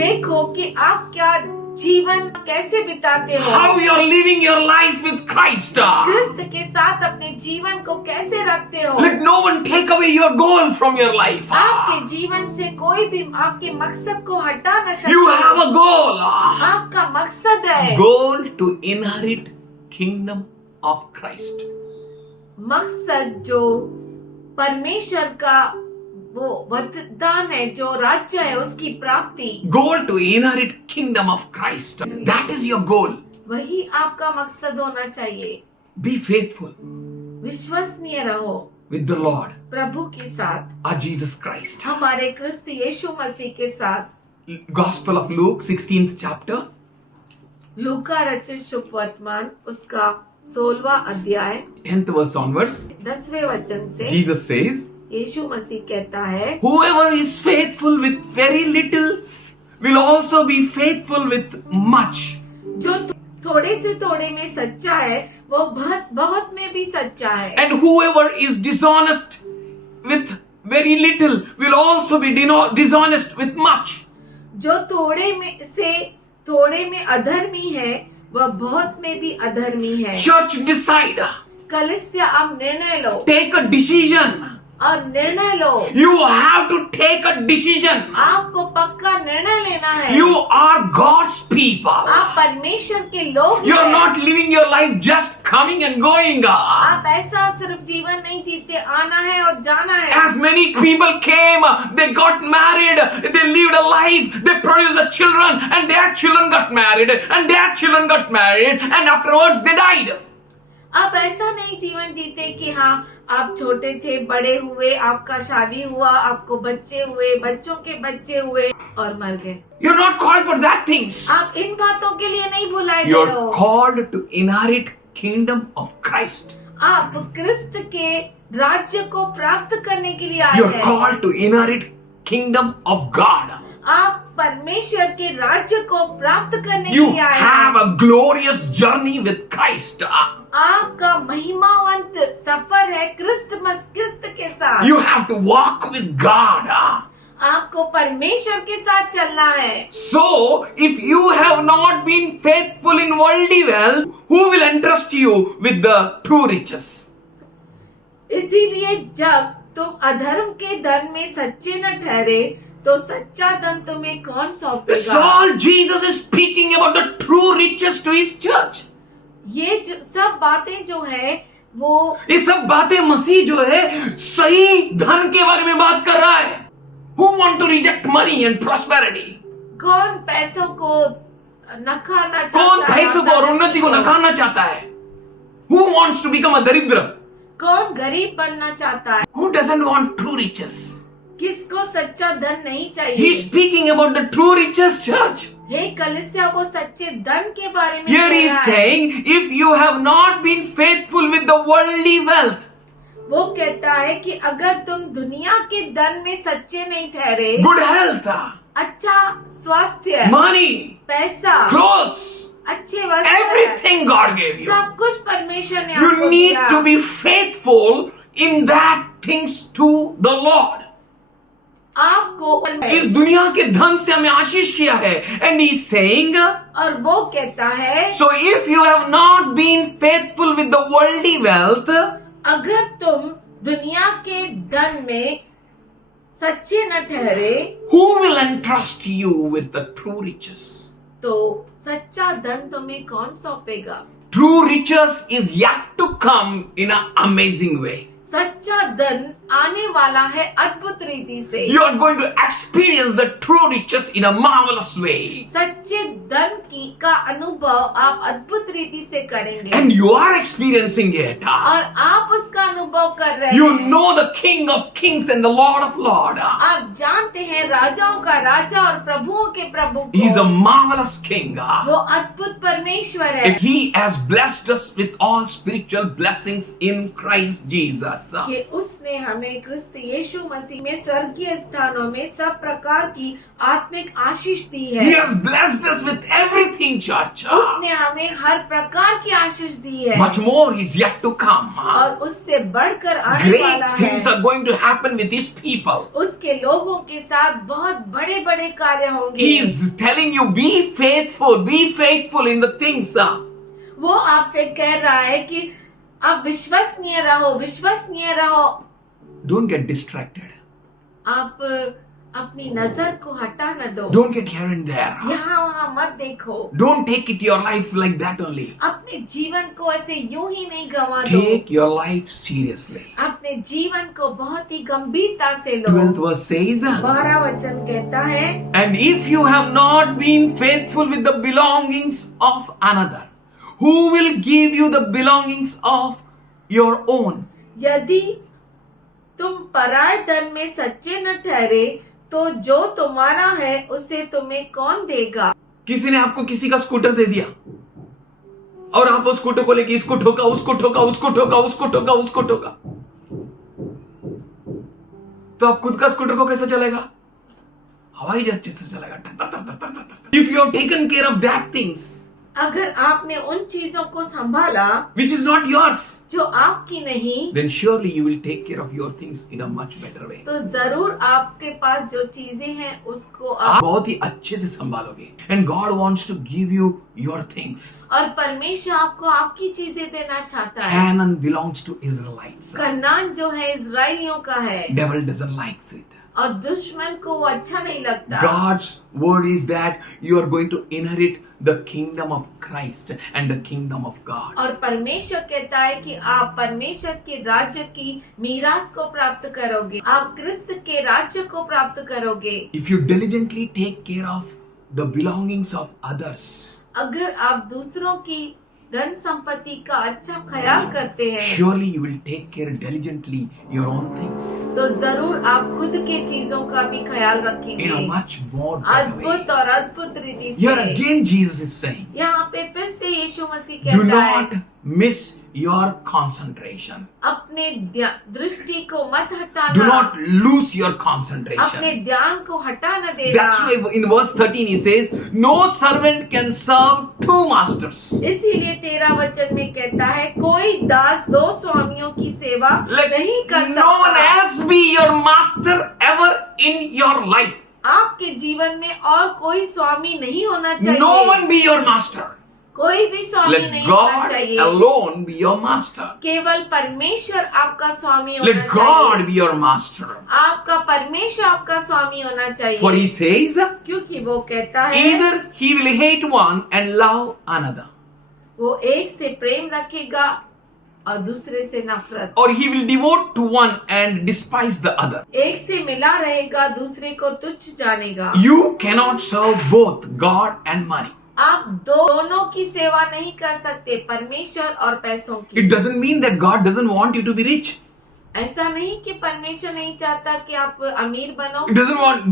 देखो कि आप क्या जीवन कैसे बिताते हो। How you are living your life with Christ. क्रिस्त के साथ अपने जीवन को कैसे रखते हो। Let no one take away your goal from your life. आपके जीवन से कोई भी आपके मकसद को हटा न सकता। You have a goal. आपका मकसद है Goal to inherit kingdom of Christ. मकसद जो परमेश्वर का वो वरदान है, जो राज्य है उसकी प्राप्ति। Goal to inherit kingdom of Christ. That is your goal. वही आपका मकसद होना चाहिए। Be faithful विश्वसनीय रहो with the Lord, प्रभु के साथ, our Jesus Christ. हमारे क्रिस्त यीशु मसीह के साथ। Gospel of Luke, 16th chapter. लूका रचित शुभ वर्तमान उसका 16वां अध्याय 10th verse onwards. 10वें वचन से Jesus says, यीशु मसीह कहता है, whoever is faithful with very little will also be faithful with much. जो थोड़े से थोड़े में सच्चा है वो बहुत में भी सच्चा है। And whoever is dishonest with very little will also be dishonest with much. जो थोड़े में अधर्मी है वह बहुत में भी अधर्मी है। Church, decide. कलीसिया अब निर्णय लो Take a decision. और निर्णय लो। You have to take a decision. आपको पक्का निर्णय लेना है। You are God's people. आप परमेश्वर के लोग You are हैं। not living your life just coming and going. आप ऐसा सिर्फ जीवन नहीं जीते, आना है और जाना है। As many people came, they got married, they lived a life, they produced a children, and their children got married, and their children got married, and afterwards they died. आप ऐसा नहीं जीवन जीते कि हाँ आप छोटे थे, बड़े हुए, आपका शादी हुआ, आपको बच्चे हुए, बच्चों के बच्चे हुए और मर गए। You're not called for that things. आप इन बातों के लिए नहीं बुलाए गए You're हो। called to inherit kingdom of Christ. आप क्रिस्त के राज्य को प्राप्त करने के लिए आए You're हैं। called to inherit kingdom of God. आप परमेश्वर के राज्य को प्राप्त करने के You लिए आए have हैं। a glorious journey with Christ. आपका महिमावंत सफर है क्रिस्त के साथ। You have to walk with God. आपको परमेश्वर के साथ चलना है। So, if you have not been faithful in worldly wealth, who will entrust you with the true riches? इसीलिए जब तुम अधर्म के धन में सच्चे न ठहरे तो सच्चा धन तुम्हें कौन That's सौंपेगा? all Jesus is speaking about the true riches to his church. ये जो सब बातें जो है वो ये सब बातें मसीह जो है सही धन के बारे में बात कर रहा है। Who want to reject money and prosperity? कौन पैसों को नकारना चाहता कौन है? पैसों को और उन्नति को नकारना चाहता है? Who wants to become a दरिद्र? कौन गरीब बनना चाहता है? Who doesn't want true riches? किसको सच्चा धन नहीं He's चाहिए? speaking about the true riches, church. हे कलीसिया, वो सच्चे धन के बारे में Here कह he's रहा है। saying, if you have not been faithful with the worldly wealth, वो कहता है कि अगर तुम दुनिया के धन में सच्चे नहीं ठहरे, good health, अच्छा स्वास्थ्य, money, पैसा, clothes, अच्छे वस्त्र, everything God gave you. सब कुछ परमेश्वर ने You आपको need दिया। to be faithful in that things to the Lord. आपको इस दुनिया के धन से हमें आशीष किया है, and he's saying, और वो कहता है so if you have not been faithful with the worldly wealth, अगर तुम दुनिया के धन में सच्चे न ठहरे who will entrust you with the true riches? तो सच्चा धन तुम्हें कौन सौंपेगा? True riches is yet to come in an amazing way. सच्चा धन आने वाला है अद्भुत रीति से। You are going to experience the true riches in a marvelous way. सच्चे धन की का अनुभव आप अद्भुत रीति से करेंगे And you are experiencing it. और आप उसका अनुभव कर रहे You हैं। know the King of Kings and the Lord of Lords. आप जानते हैं राजाओं का राजा और प्रभुओं के प्रभु को। He is a marvelous King. वो अद्भुत परमेश्वर है He has blessed us with all spiritual blessings in Christ Jesus. कि उसने हमें क्रिस्त यीशु मसीह में स्वर्गीय स्थानों में सब प्रकार की आत्मिक आशीष दी He है। has blessed us with everything, church. उसने हमें हर प्रकार की आशीष दी है Much more is yet to come. और उससे बढ़कर आने वाला Great है। things are going to happen with His people. उसके लोगों के साथ बहुत बड़े बड़े कार्य होंगे। He is telling you, be faithful in the things. वो आपसे कह रहा है कि आप विश्वसनीय रहो। Don't get distracted. आप अपनी नजर को हटा न दो। Don't get here and there. यहाँ वहाँ मत देखो। Don't take it your life like that only. अपने जीवन को ऐसे यूं ही नहीं गंवा दो। Take your life seriously. अपने जीवन को बहुत ही गंभीरता से लो। 12th verse says, 12 वचन कहता है, and if you have not been faithful with the belongings of another, who will give you the belongings of your own? यदि तुम पराये धन में सच्चे न ठहरे तो जो तुम्हारा है उसे तुम्हें कौन देगा? किसी ने आपको किसी का स्कूटर दे दिया और आप उस स्कूटर को लेके इसको ठोका, उसको ठोका, तो आप खुद का स्कूटर को कैसे चलेगा? हवाई जहाज से चलेगा। If you have taken care of that things अगर आपने उन चीजों को संभाला which is not yours, जो आपकी नहीं, then surely you will take care of your things in a much better way. तो जरूर आपके पास जो चीजें हैं उसको आप बहुत ही अच्छे से संभालोगे। And God wants to give you your things. और परमेश्वर आपको आपकी चीजें देना चाहता है। Canaan belongs to Israelites. Kanan जो है इजराइलियों का है Devil doesn't like it. और दुश्मन को वो अच्छा नहीं लगता। God's word is that you are going to inherit the kingdom of Christ and the kingdom of God. और परमेश्वर कहता है कि आप परमेश्वर के राज्य की मीरास को प्राप्त करोगे, आप क्रिस्त के राज्य को प्राप्त करोगे। If you diligently take care of the belongings of others, अगर आप दूसरों की धन संपत्ति का अच्छा ख्याल करते हैं surely you will take care diligently your own things तो जरूर आप खुद के चीजों का भी ख्याल in a रखेंगे much more better way. अद्भुत और अद्भुत रीति Here से। again Jesus is saying, यहाँ पे फिर से यीशु मसीह do कहता not है, miss your concentration. अपने दृष्टि को मत Do हटाना, not lose your अपने concentration. ध्यान को हटा न That's देना। why in verse 13 he says, no servant can serve two masters. इसीलिए 13 वचन में कहता है कोई दास दो स्वामियों की सेवा Let नहीं कर no one सकता। else be your master ever in your life. आपके जीवन में और कोई स्वामी नहीं होना चाहिए। No one be your master. कोई भी स्वामी Let नहीं होना God चाहिए। alone be your master. केवल परमेश्वर आपका स्वामी होना Let God चाहिए। be your master. आपका परमेश्वर आपका स्वामी होना चाहिए। For he says, क्योंकि वो कहता है either he will hate one and love another, वो एक से प्रेम रखेगा और दूसरे से नफरत, or he will devote to one and despise the other. एक से मिला रहेगा दूसरे को तुच्छ जानेगा। You cannot serve both God and money. आप दोनों की सेवा नहीं कर सकते, परमेश्वर और पैसों की। It doesn't mean that God doesn't want you to be rich. ऐसा नहीं कि परमेश्वर नहीं चाहता कि आप अमीर बनो,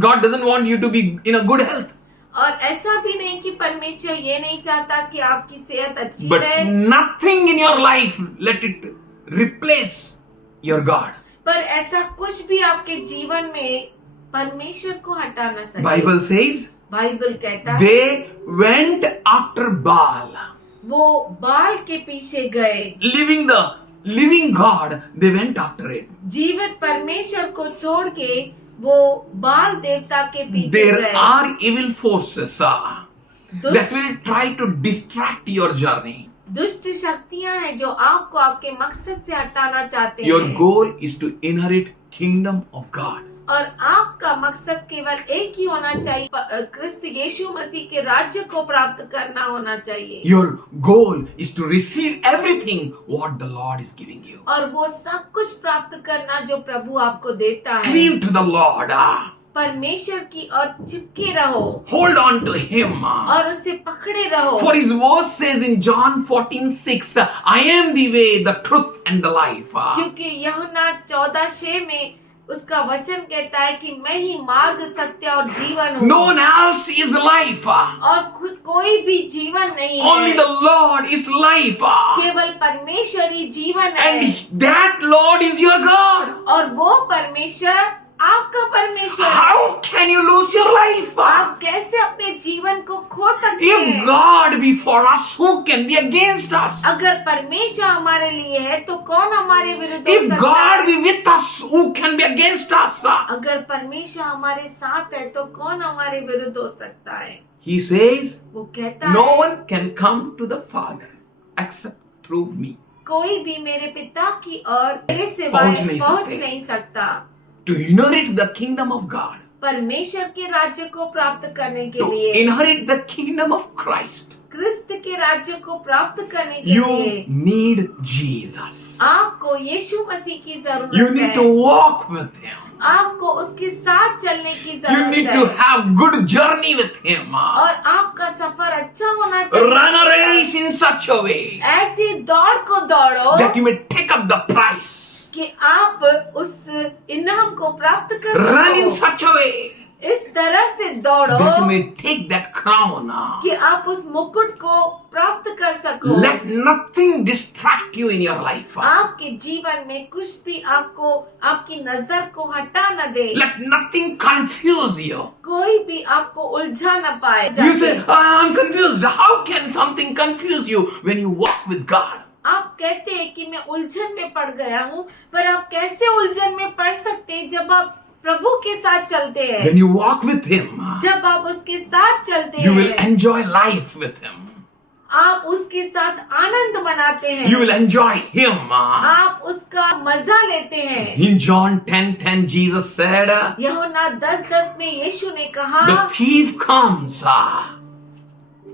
God doesn't want you to be in a good health. और ऐसा भी नहीं कि परमेश्वर ये नहीं चाहता कि आपकी सेहत अच्छी But रहे, nothing in your life let it replace your God. पर ऐसा कुछ भी आपके जीवन में परमेश्वर को हटा न सके। Bible says बाइबल कहता है they went after Baal, वो बाल के पीछे गए, leaving the living God. They went after it. जीवित परमेश्वर को छोड़ के वो बाल देवता के पीछे There गए। are evil forces that दुष्ट will try to distract your journey. दुष्ट शक्तियां हैं जो आपको आपके मकसद से हटाना चाहते Your हैं, goal is to inherit kingdom of God. और आपका मकसद केवल एक ही होना चाहिए, क्रिस्त यीशु मसीह के राज्य को प्राप्त करना होना चाहिए। Your goal is to receive everything what the Lord is giving you. और वो सब कुछ प्राप्त करना जो प्रभु आपको देता है। Cleave to the Lord. परमेश्वर की ओर चिपके रहो Hold on to Him. और उसे पकड़े रहो। For His word says in John 14:6, I am the way, the truth and the life. क्योंकि यूहन्ना 14:6 में उसका वचन कहता है कि मैं ही मार्ग, सत्य और जीवन हूँ। No one else is life. और कोई भी जीवन नहीं Only है, the Lord is life. केवल परमेश्वर ही जीवन है। And that Lord is your God. और वो परमेश्वर आपका परमेश्वर है। How can you lose your life? आप कैसे अपने जीवन को खो सकते If हैं? God be for us, who can be against us? अगर परमेश्वर हमारे लिए है तो कौन हमारे विरुद्ध हो If सकता God है? be with us, who can be against us? अगर परमेश्वर हमारे साथ है तो कौन हमारे विरुद्ध हो सकता है? He says, वो कहता no है one can come to the Father except through me. कोई भी मेरे पिता की ओर मेरे सिवाय पहुंच पहुंच नहीं नहीं सकता। To inherit the kingdom of God, परमेश्वर के राज्य को प्राप्त करने के to लिए, inherit the kingdom of Christ, क्रिस्त के राज्य को प्राप्त करने के you लिए need Jesus. आपको यीशु मसीह की You जरूरत need है। to walk with Him. आपको उसके साथ चलने की You जरूरत need है to have good journey with Him. और आपका सफर अच्छा होना चाहिए। Run a race in such a way ऐसी दौड़ को दौड़ो that you may take up the prize. कि आप उस इनाम को प्राप्त कर Run in सको। such a way इस तरह से दौड़ो that you may take that crown. कि आप उस मुकुट को प्राप्त कर सको। Let nothing distract you in your life. आपके जीवन में कुछ भी आपको आपकी नजर को हटा न दे, Let nothing confuse you. कोई भी आपको उलझा न पाए। You say, I'm confused. How can something confuse you when you walk with God? आप कहते हैं कि मैं उलझन में पड़ गया हूँ, पर आप कैसे उलझन में पड़ सकते हैं जब आप प्रभु के साथ चलते हैं? When you walk with Him, जब आप उसके साथ चलते you will हैं, enjoy life with Him. आप उसके साथ आनंद मनाते हैं, You will enjoy Him. आप उसका मजा लेते हैं। In John 10:10, Jesus said, यूहन्ना 10:10 में यीशु ने कहा, the thief comes.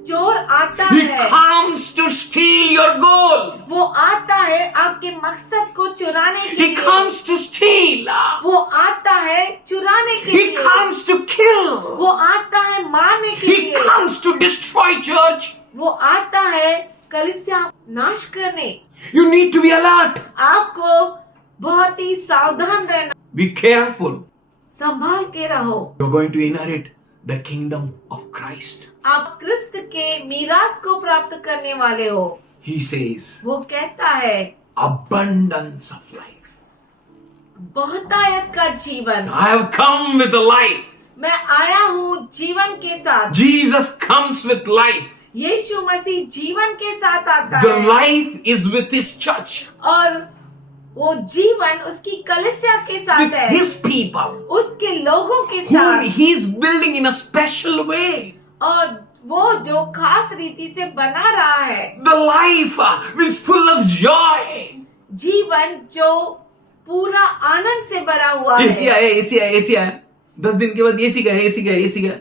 चोर आता He है, comes to steal your goal. वो आता है आपके मकसद को चुराने के He लिए, comes to steal. वो आता है चुराने के He लिए, comes to kill. वो आता है मारने के He लिए, comes to destroy church. वो आता है कलीसिया नाश करने। You need to be alert. आपको बहुत ही सावधान रहना, Be careful. संभाल के रहो। You're going to inherit the kingdom of Christ. आप क्रिस्त के मीरास को प्राप्त करने वाले हो। He says, वो कहता है abundance of life. बहुतायत का जीवन। I have come with the life. मैं आया हूँ जीवन के साथ। Jesus comes with life. यीशु मसीह जीवन के साथ आता The है life is with his church, और वो जीवन उसकी कलीसिया के with साथ है, his people, उसके लोगों के whom साथ, he is building in a special way. और वो जो खास रीति से बना रहा है। The life is full of joy. जीवन जो पूरा आनंद से भरा हुआ एसी है। आया, एसी आया, एसी आया, 10 दिन के बाद एसी गया, एसी गया, एसी गया.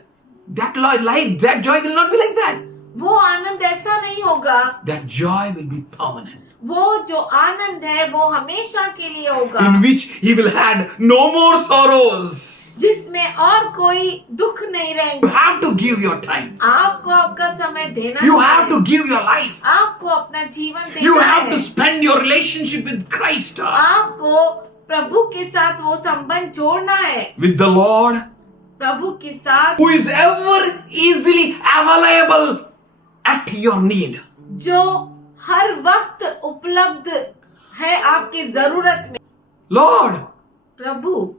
That life, that joy will not be like that. वो आनंद ऐसा नहीं होगा। That joy will be permanent, वो जो आनंद है वो हमेशा के लिए होगा, in which he will have no more sorrows. जिसमें और कोई दुख नहीं You रहेंगे। have to give your time. आपको आपका समय देना You है। have to give your life. आपको अपना जीवन देना You have है। to spend your relationship with Christ, आपको प्रभु के साथ वो संबंध जोड़ना है, with the Lord, प्रभु के साथ who is ever easily available at your need. जो हर वक्त उपलब्ध है आपकी जरूरत में। Lord, प्रभु,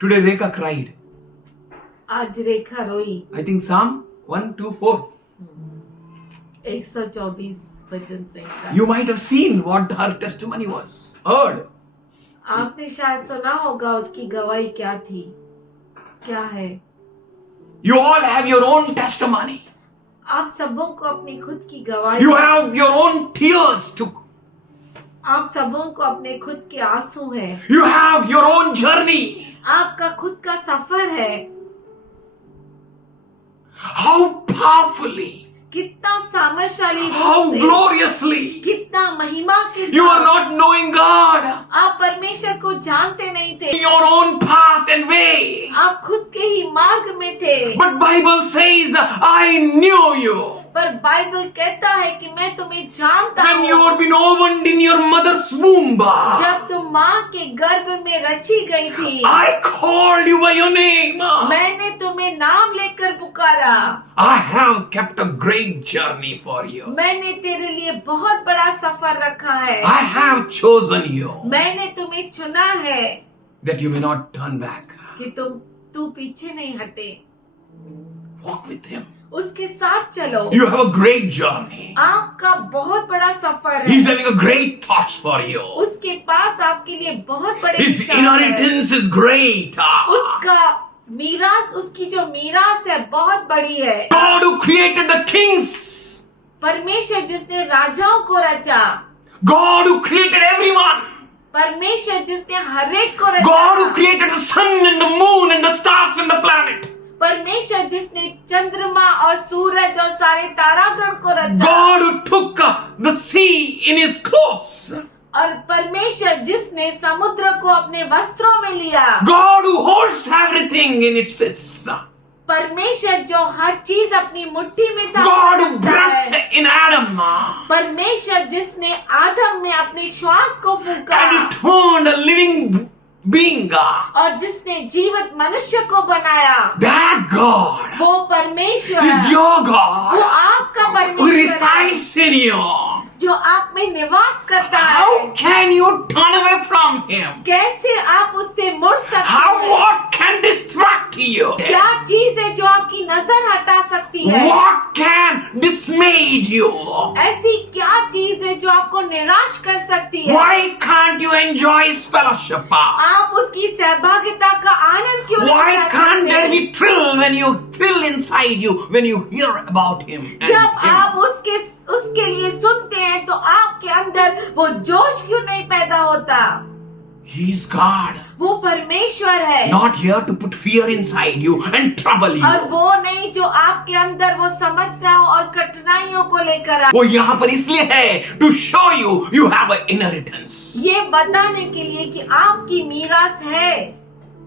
today Rekha cried. आज रेखा रोई। I think Psalm 124. 124 वचन संहिता। You might have seen what her testimony was, heard. आपने शायद सुना होगा उसकी गवाही क्या थी, क्या है। You all have your own testimony. आप सबों को अपनी खुद की गवाही, You have your own tears to. आप सबों को अपने खुद के आंसू हैं, You have your own journey. आपका खुद का सफर है। How powerfully, कितना सामर्थशाली how रूप से, gloriously. कितना महिमा के You are साथ not knowing God आप परमेश्वर को जानते नहीं थे। in your own path and way. आप खुद के ही मार्ग में थे, But Bible says, I knew you. पर बाइबल कहता है कि मैं तुम्हें जानता When you हूँ। were been opened in your mother's womb, जब तुम माँ के गर्भ में रची गई थी, I called you by your name. मैंने तुम्हें नाम लेकर पुकारा। I have kept a great journey for you. मैंने तेरे लिए बहुत बड़ा सफर रखा है। I have chosen you मैंने तुम्हें चुना है that you may not turn back. कि तू पीछे नहीं हटे, Walk with him. उसके साथ चलो। You have a great journey. आपका बहुत बड़ा सफर He's है, having a great thoughts for you. उसके पास आपके लिए बहुत बड़े His विचार हैं। inheritance is great. उसका मीरास, उसकी जो मीरास है बहुत बड़ी है। God who created the kings. परमेश्वर जिसने राजाओं को रचा, God who created everyone. परमेश्वर जिसने हर एक को God who रचा, created the sun and the moon and the stars and the planet. परमेश्वर जिसने चंद्रमा और सूरज और सारे तारागण को रचा, God who took the sea in his clothes. और परमेश्वर जिसने समुद्र को अपने वस्त्रों में लिया, God who holds everything in its fists. परमेश्वर जो हर चीज अपनी मुट्ठी में था, God who breathed in Adam परमेश्वर जिसने आदम में अपने श्वास को फूंका and he turned a living being. और जिसने जीवित मनुष्य को बनाया, That God वो परमेश्वर is your वो God आपका who परमेश्वर है, resides in you. जो आप में निवास करता How है। can you turn away from him? कैसे आप उससे मुड़ सकते How हैं? what can distract you? क्या चीज है जो आपकी नजर हटा सकती है? What can dismay you? ऐसी क्या चीज है जो आपको निराश कर सकती है? Why can't you enjoy his fellowship? आप उसकी सहभागिता का आनंद क्यों नहीं Why उठा can't there सकते? be thrill when you feel inside you when you hear about him? and जब him? आप उसके लिए सुनते हैं तो आपके अंदर वो जोश क्यों नहीं पैदा होता? He is God, वो परमेश्वर है, not here to put fear inside you and trouble you. और वो नहीं जो आपके अंदर वो समस्याओं और कठिनाइयों को लेकर आए। वो यहाँ पर इसलिए है to show you have an inheritance. ये बताने के लिए कि आपकी मीरास है।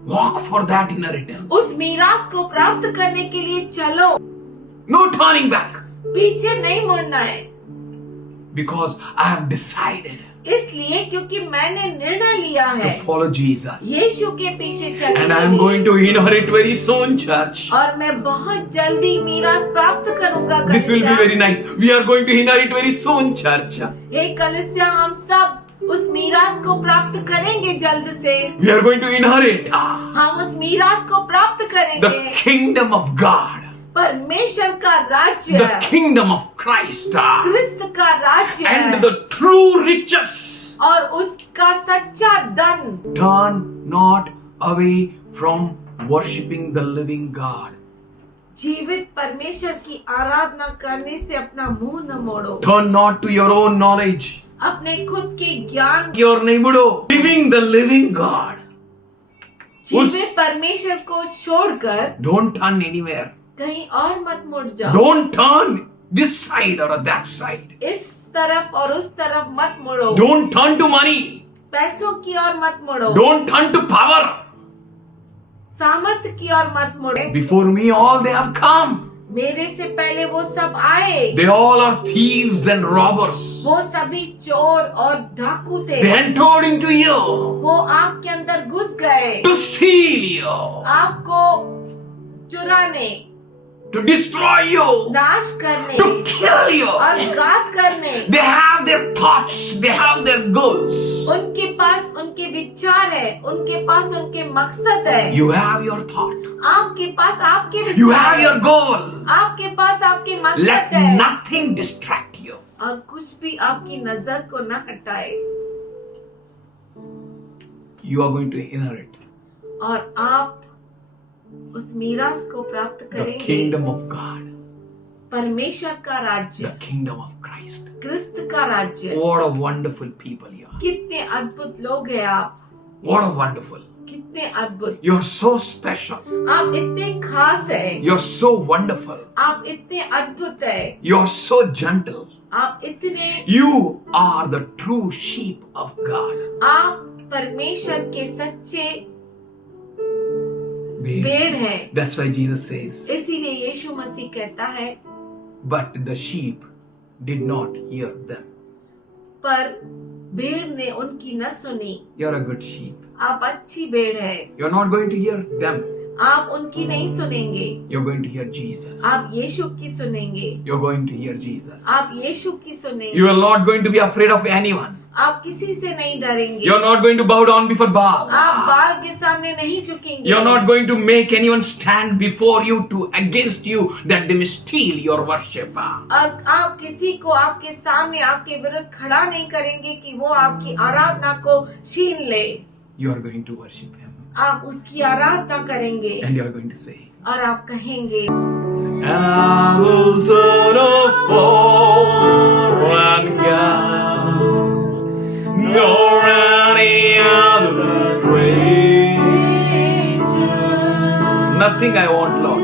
Walk for that inheritance. उस मीरास को प्राप्त करने के लिए चलो, No turning back. पीछे नहीं मुड़ना है, Because I have decided इसलिए क्योंकि मैंने निर्णय लिया to है follow Jesus. यीशु के पीछे चलने And I के am लिए। going to inherit very soon, church. और मैं बहुत जल्दी मीरास प्राप्त करूंगा। This will be कलीसिया। very nice. We are going to inherit very soon, church. हे कलीसिया, हम सब उस मीरास को प्राप्त करेंगे जल्द से। We are going to inherit हम उस मीरास को प्राप्त the करेंगे। kingdom of God, परमेश्वर का राज्य, the kingdom of Christ, क्रिस्त का राज्य and the true riches. और उसका सच्चा धन। Turn not away from worshiping the living God. जीवित परमेश्वर की आराधना करने से अपना मुंह न मोड़ो। Turn not to your own knowledge. अपने खुद के ज्ञान, Your neighbor, living the living God. जीवित परमेश्वर को छोड़कर Don't turn anywhere. कहीं और मत मुड़ जाओ। Don't turn this side or that side. इस तरफ और उस तरफ मत मुड़ो। Don't turn to money. पैसों की ओर मत मुड़ो। Don't turn to power. सामर्थ्य की ओर मत मुड़ो। Before me, all they have come. मेरे से पहले वो सब आए। They all are thieves and robbers. वो सभी चोर और डाकू थे। They entered into you वो आपके अंदर घुस गए, to steal you, आपको चुराने, to destroy you, नाश करने to kill you. और घात करने। They have their thoughts, they have their goals. उनके पास उनके विचार है, उनके पास उनके मकसद है। You have your thought, आपके पास आपके you विचार have है, your goal. आपके पास आपके मकसद Let है nothing distract you. और कुछ भी आपकी नजर को न हटाए। You are going to inherit और आप उस मीरास को प्राप्त the करेंगे। kingdom of God, परमेश्वर का राज्य, the kingdom of Christ. क्रिस्त का राज्य। What a wonderful people you are. कितने अद्भुत लोग हैं आप, What a wonderful. कितने अद्भुत। You're so special. आप इतने खास हैं, You're so wonderful. आप इतने अद्भुत हैं, You're so gentle. आप इतने, You are the true sheep of God. आप परमेश्वर के सच्चे भेड़ हैं। That's why Jesus says, इसीलिए यीशु मसीह कहता है, but the sheep did not hear them. पर भेड़ ने उनकी न सुनी। You're a good sheep. आप अच्छी भेड़ है, You're not going to hear them. आप उनकी नहीं सुनेंगे, You're going to hear Jesus. आप यीशु की सुनेंगे, You're going to hear Jesus. आप यीशु की सुनेंगे। You are not going to be afraid of anyone. आप किसी से नहीं डरेंगे, You're not going to bow down before Baal. आप बाल के सामने नहीं झुकेंगे, You're not going to make anyone stand before you to against you that they may steal your worship. और आप किसी को आपके सामने आपके विरुद्ध खड़ा नहीं करेंगे कि वो आपकी आराधना को छीन ले। You are going to worship him. आप उसकी आराधना करेंगे And you are going to say, और आप कहेंगे, I will sort of foreign God, nor any other creature. Nothing I want, Lord.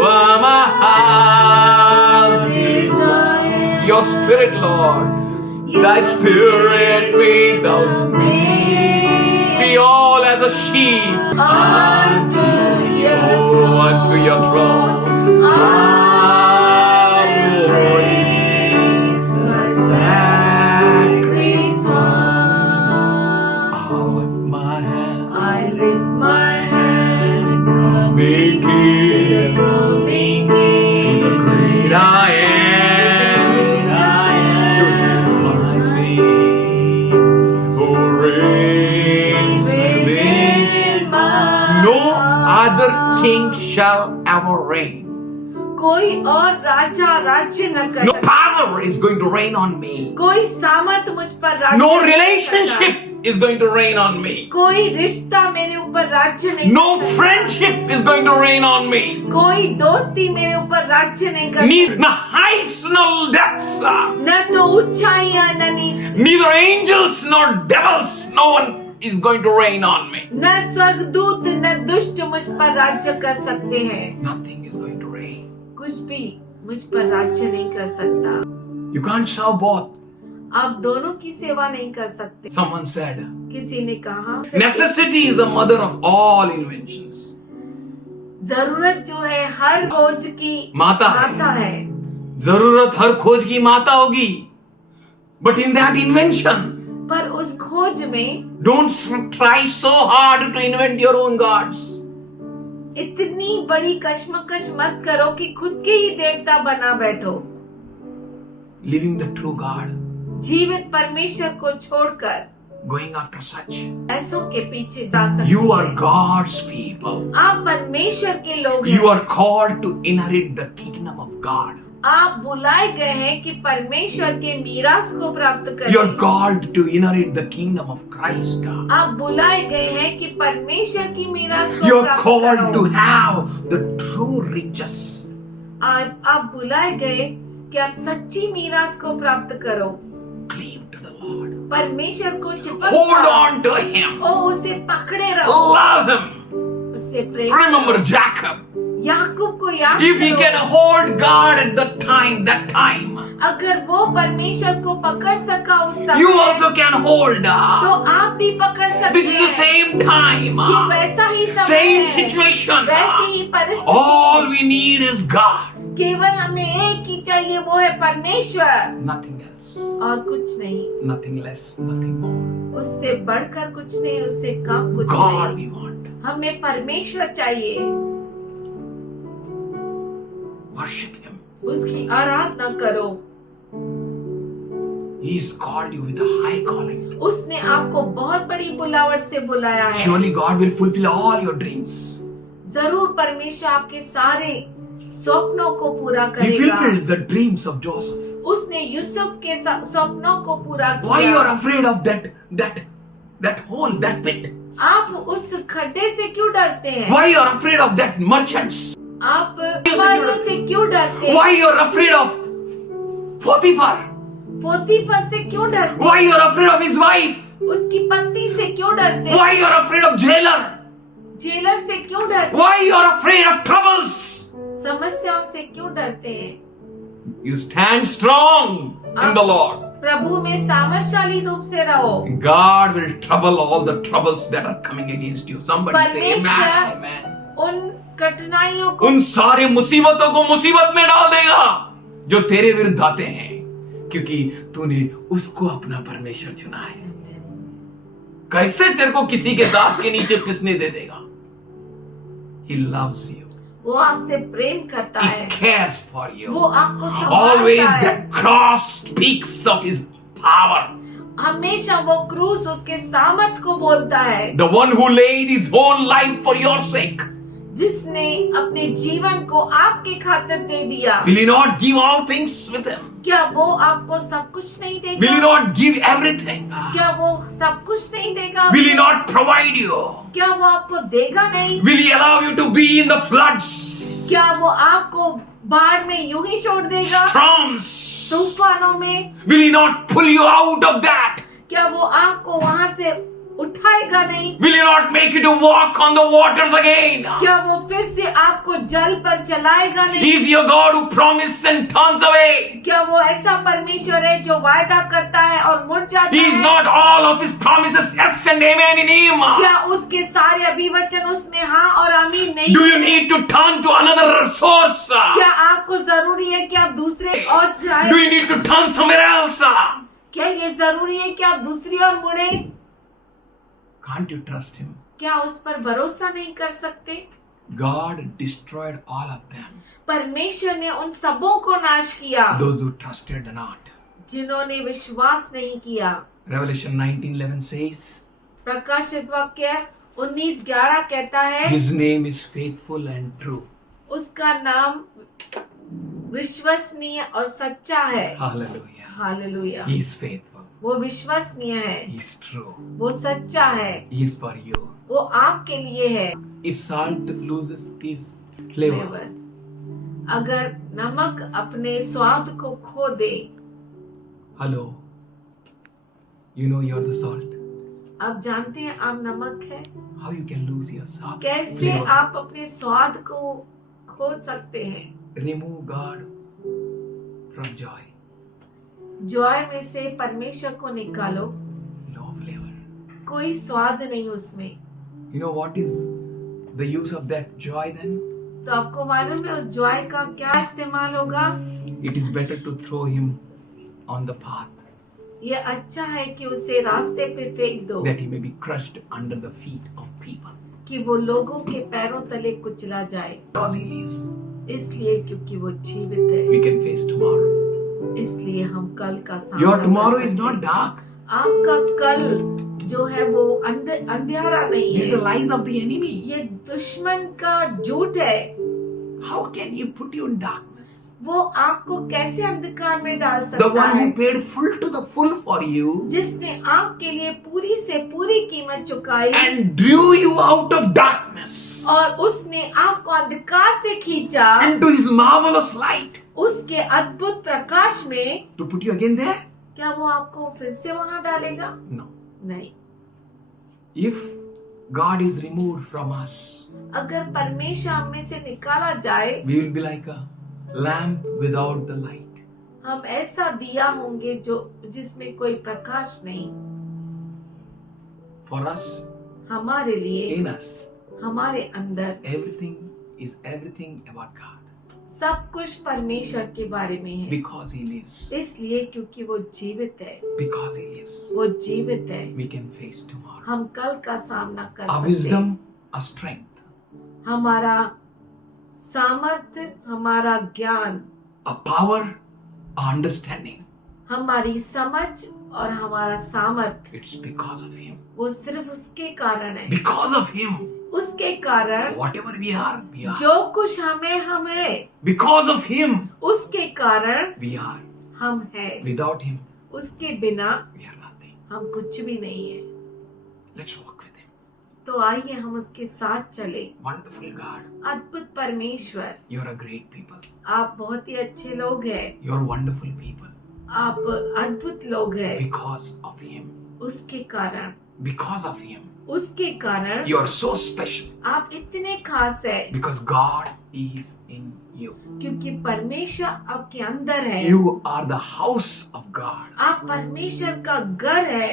Why my heart desires your spirit, Lord. Thy spirit without me. Be all as a sheep unto unto your throne. I will raise my sacrifice. I lift my hand. I lift my hand, Make it coming to the great I am. To him I sing. Who reigns within. No other king shall ever reign. कोई और राजा राज्य न कर No सकता, power is going to reign on me. कोई सामर्थ मुझ पर राज्य No नहीं कर सकता, relationship is going to reign on me. कोई रिश्ता मेरे ऊपर राज्य नहीं No कर सकता, friendship is going to reign on me. कोई दोस्ती मेरे ऊपर राज्य नहीं कर Neither heights nor depths. न तो ऊंचाइयां न नीच, Neither angels nor devils. No one is going to reign on me. न स्वर्गदूत न दुष्ट मुझ पर राज्य कर सकते हैं। Nothing is going to reign. कुछ भी मुझ पर राज्य नहीं कर सकता। You can't serve both. आप दोनों की सेवा नहीं कर सकते। Someone said, किसी ने कहा, necessity is the mother of all inventions. जरूरत जो है हर खोज की माता है। जरूरत हर खोज की माता होगी. But in that invention, पर उस खोज में don't try so hard to invent your own gods. इतनी बड़ी कश्मकश मत करो कि खुद के ही देवता बना बैठो। Living the true God, जीवित परमेश्वर को छोड़कर going after such. ऐसों के पीछे जा सकते You are हैं। God's people. आप परमेश्वर के लोग You हैं। are called to inherit the kingdom of God. आप बुलाए गए हैं कि परमेश्वर के मीरास को प्राप्त You are करें। called to inherit the kingdom of Christ. आप बुलाए गए हैं कि परमेश्वर की मीरास को You are प्राप्त called करो। to have the true riches. आप बुलाए गए कि आप सच्ची मीरास को प्राप्त करो। Cleave to the Lord. परमेश्वर को चिपक Hold जाओ on to Him. और उसे पकड़े रहो, Love Him. उससे प्रेम Remember करो। Jacob. याकूब को याद If he करो। can hold God at that time, अगर वो परमेश्वर को पकड़ सका उस समय, you also can hold. तो आप भी पकड़ सकते This is the हैं। same time, ये वैसा ही समय same है, situation. वैसी ही परिस्थिति। All we need is God. केवल हमें एक ही चाहिए, वो है परमेश्वर, Nothing else. और कुछ नहीं। Nothing less, nothing more. उससे बढ़कर कुछ नहीं, उससे कम कुछ God नहीं। we want. हमें परमेश्वर चाहिए। Worship Him. उसकी आराधना करो। He's called you with a high calling. उसने आपको बहुत बड़ी बुलावट से बुलाया है। Surely God will fulfill all your dreams. जरूर परमेश्वर आपके सारे स्वप्नों को पूरा He करेगा। fulfilled the dreams of Joseph. उसने यूसुफ के स्वप्नों को पूरा Why you are किया। afraid of that hole, that pit? आप उस खड्डे से क्यों डरते हैं? Why you are afraid of that merchants? आप व्यापारियों से क्यों डरते हैं? Why you are afraid of Potiphar? पोतीफर से क्यों डरते Why हैं? you are afraid of his wife? उसकी पत्नी से क्यों डरते हैं? Why you are afraid of jailer? Jailer से क्यों डरते Why you are afraid of troubles? हैं? समस्याओं से क्यों डरते हैं? You stand strong in the Lord. प्रभु में सामर्थशाली रूप से रहो। God will trouble all the troubles that are coming against you. Somebody say परमेश्वर amen. Amen. उन कठिनाइयों को, उन सारे मुसीबतों को मुसीबत में डाल देगा जो तेरे विरुद्ध आते हैं, क्योंकि तूने उसको अपना परमेश्वर चुना है। कैसे तेरे को किसी के दांत के नीचे पिसने दे देगा? He loves you. वो आपसे प्रेम करता He है, cares for you. वो आपको Always संभालता है। the cross speaks of his power. हमेशा वो क्रूस उसके सामर्थ को बोलता है, The one who laid his own life for your sake. जिसने अपने जीवन को आपके खातिर दे दिया। Will he not give all things with him? क्या वो आपको सब कुछ नहीं Will he देगा? not give everything? क्या वो सब कुछ नहीं देगा? Will he not provide you? क्या वो आपको देगा नहीं? Will he allow you to be in the floods, क्या वो आपको बाढ़ में यूं ही छोड़ देगा? storms? तूफानों में Will he not pull you out of that? क्या वो आपको वहां से उठाएगा नहीं? Will he not make you to walk on the waters again? क्या वो फिर से आपको जल पर चलाएगा नहीं? He is your God who promises and turns away. क्या वो ऐसा परमेश्वर है जो वायदा करता है और मुड़ जाता He is है? not all of his promises yes and amen in him. क्या उसके सारे अभिवचन उसमें हाँ और आमीन नहीं? Do you need to turn to another source? क्या आपको जरूरी है कि आप दूसरे और जाएं? Do you need to turn somewhere else? क्या ये जरूरी है कि आप दूसरी ओर मुड़े? Can't you trust him? क्या उस पर भरोसा नहीं कर सकते? God destroyed all of them. परमेश्वर ने उन सबों को नाश किया Those who trusted not. जिन्होंने विश्वास नहीं किया। Revelation 19:11 says, प्रकाशित वाक्य 19:11 कहता है, His name is faithful and true. उसका नाम विश्वसनीय और सच्चा है। Hallelujah. Hallelujah. He is faithful. वो विश्वसनीय है, He is true. वो सच्चा है, He is for you. वो आपके लिए है। If salt loses his flavor, अगर नमक अपने स्वाद को खो दे, hello, you know you're the salt. आप जानते हैं आप नमक है। How you can lose your salt कैसे flavor? आप अपने स्वाद को खो सकते हैं? Remove God from joy. Joy में से परमेश्वर को निकालो, No flavor. कोई स्वाद नहीं उसमें। You know what is the use of that joy then? तो आपको मालूम है उस जॉय का क्या इस्तेमाल होगा? It is better to throw him on the path. ये अच्छा है कि उसे रास्ते पे फेंक दो that he may be crushed under the feet of people. कि वो लोगों के पैरों तले कुचला जाए, Because he lives, इसलिए क्योंकि वो जीवित है। we can face tomorrow. इसलिए हम कल का सामना Your कर tomorrow is सकते not हैं। dark. आपका कल जो है वो अंधेरा नहीं These are the है, lies of the enemy. ये दुश्मन का झूठ है। How can you put you in darkness? वो आपको कैसे अंधकार में डाल The सकता one है? who paid full to the full for you जिसने आपके लिए पूरी से पूरी कीमत चुकाई and drew you out of darkness और उसने आपको अंधकार से खींचा into his marvelous light उसके अद्भुत प्रकाश में, to put you again there? क्या वो आपको फिर से वहां डालेगा? No. नहीं। If God is removed from us, अगर परमेश्वर हम में से निकाला जाए, we will be like a lamp without the light. हम ऐसा दिया होंगे जो जिसमें कोई प्रकाश नहीं। For us, हमारे लिए, in us, हमारे अंदर everything about God. सब कुछ परमेश्वर के बारे में है, Because he lives. इसलिए क्योंकि वो जीवित है। Because he lives. वो जीवित है, We can face tomorrow. हम कल का सामना कर A सकते wisdom, हैं। a strength, हमारा सामर्थ्य, हमारा ज्ञान, a power, a understanding. हमारी समझ और हमारा सामर्थ्य, It's because of him. वो सिर्फ उसके कारण है। Because of him. उसके कारण Whatever we are, we are. जो कुछ हमें है, Because of him, उसके कारण we are. हम है। Without him, उसके बिना we are nothing. हम कुछ भी नहीं है। Let's walk with him. तो आइए हम उसके साथ चले। Wonderful God. अद्भुत परमेश्वर, You're a great people. आप बहुत ही अच्छे लोग हैं। You're wonderful people. आप अद्भुत लोग हैं। Because of him. उसके कारण, Because of him. उसके कारण You're so special. आप इतने खास है, Because God is in you. क्योंकि परमेश्वर आपके अंदर है। You are the house of God. आप परमेश्वर का घर है।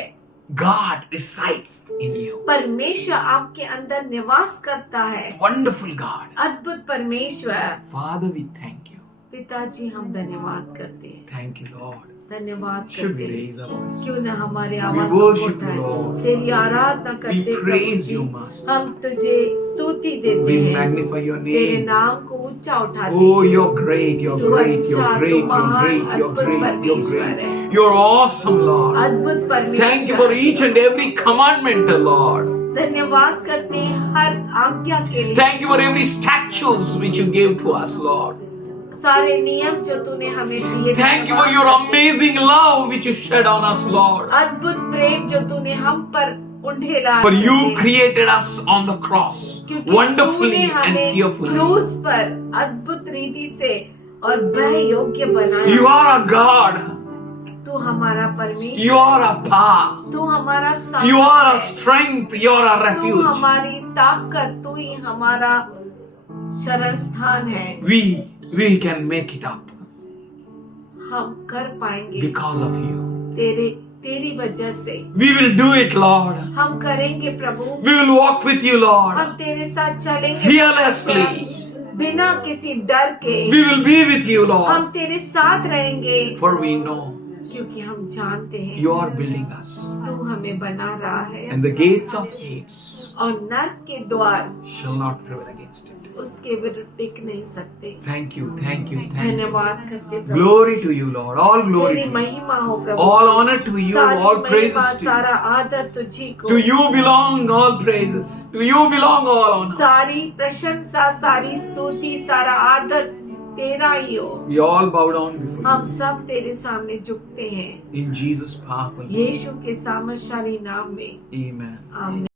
God resides in you. परमेश्वर आपके अंदर निवास करता है। Wonderful God. अद्भुत परमेश्वर, Father, we thank you. पिताजी हम धन्यवाद करते हैं। Thank you, Lord. धन्यवाद Should करते we हैं। raise our voice? क्यों न हमारे आवाज worship उठाए, you, Lord. तेरी आराधना करते We Prabhu praise ji. you, Master. हम तुझे स्तुति देते We हैं, magnify your तेरे name. नाम को ऊंचा उठाते Oh, हैं। you're great, you're तू great, अच्छा, you're तू great, you're महान, great, you're अद्भुत great, you're परमेश्वर great. है। You're awesome, Lord. अद्भुत परमेश्वर, Thank you for each and every commandment, Lord. धन्यवाद करते हैं हर आज्ञा के लिए। Thank you for every statutes which you gave to us, Lord. सारे नियम जो तूने हमें दिए। Thank you for your amazing love which you shed on us, Lord. अद्भुत प्रेम जो तूने हम पर उंडे डाले। For you created us on the cross, क्योंकि wonderfully तूने and हमें fearfully. क्रूस पर अद्भुत रीति से और वह योग्य बनाया। You are a God. तू हमारा परमेश्वर, You are a power. तू हमारा सामर्थ्य You are a है। strength. You are a तू refuge. हमारी ताकत, तू ही हमारा शरण स्थान है। We can make it up हम कर पाएंगे because of you. तेरी वजह से। We will do it, Lord. हम करेंगे प्रभु, We will walk with you, Lord. हम तेरे साथ चलेंगे Fearlessly. बिना किसी डर के। We will be with you, हम Lord. तेरे साथ रहेंगे, For we know क्योंकि हम जानते हैं you are building us. तू हमें बना रहा है। And the gates of Hades और नरक के द्वार shall not prevail against it. उसके विरुद्ध टिक नहीं सकते। Thank you, thank you, thank you. धन्यवाद करते प्रभु। Glory to you, Lord. All glory तेरी to you. महिमा हो प्रभु। All honor to you. सारी All महिमा, praises to सारा you. आदर तुझी को। To you belong all praises. To you belong all honor. सारी प्रशंसा, सारी स्तुति, सारा आदर तेरा ही हो। We all bow down before हम you. सब तेरे सामने झुकते हैं, In Jesus' powerful name. यीशु के सामर्थशाली नाम में। Amen. आमीन।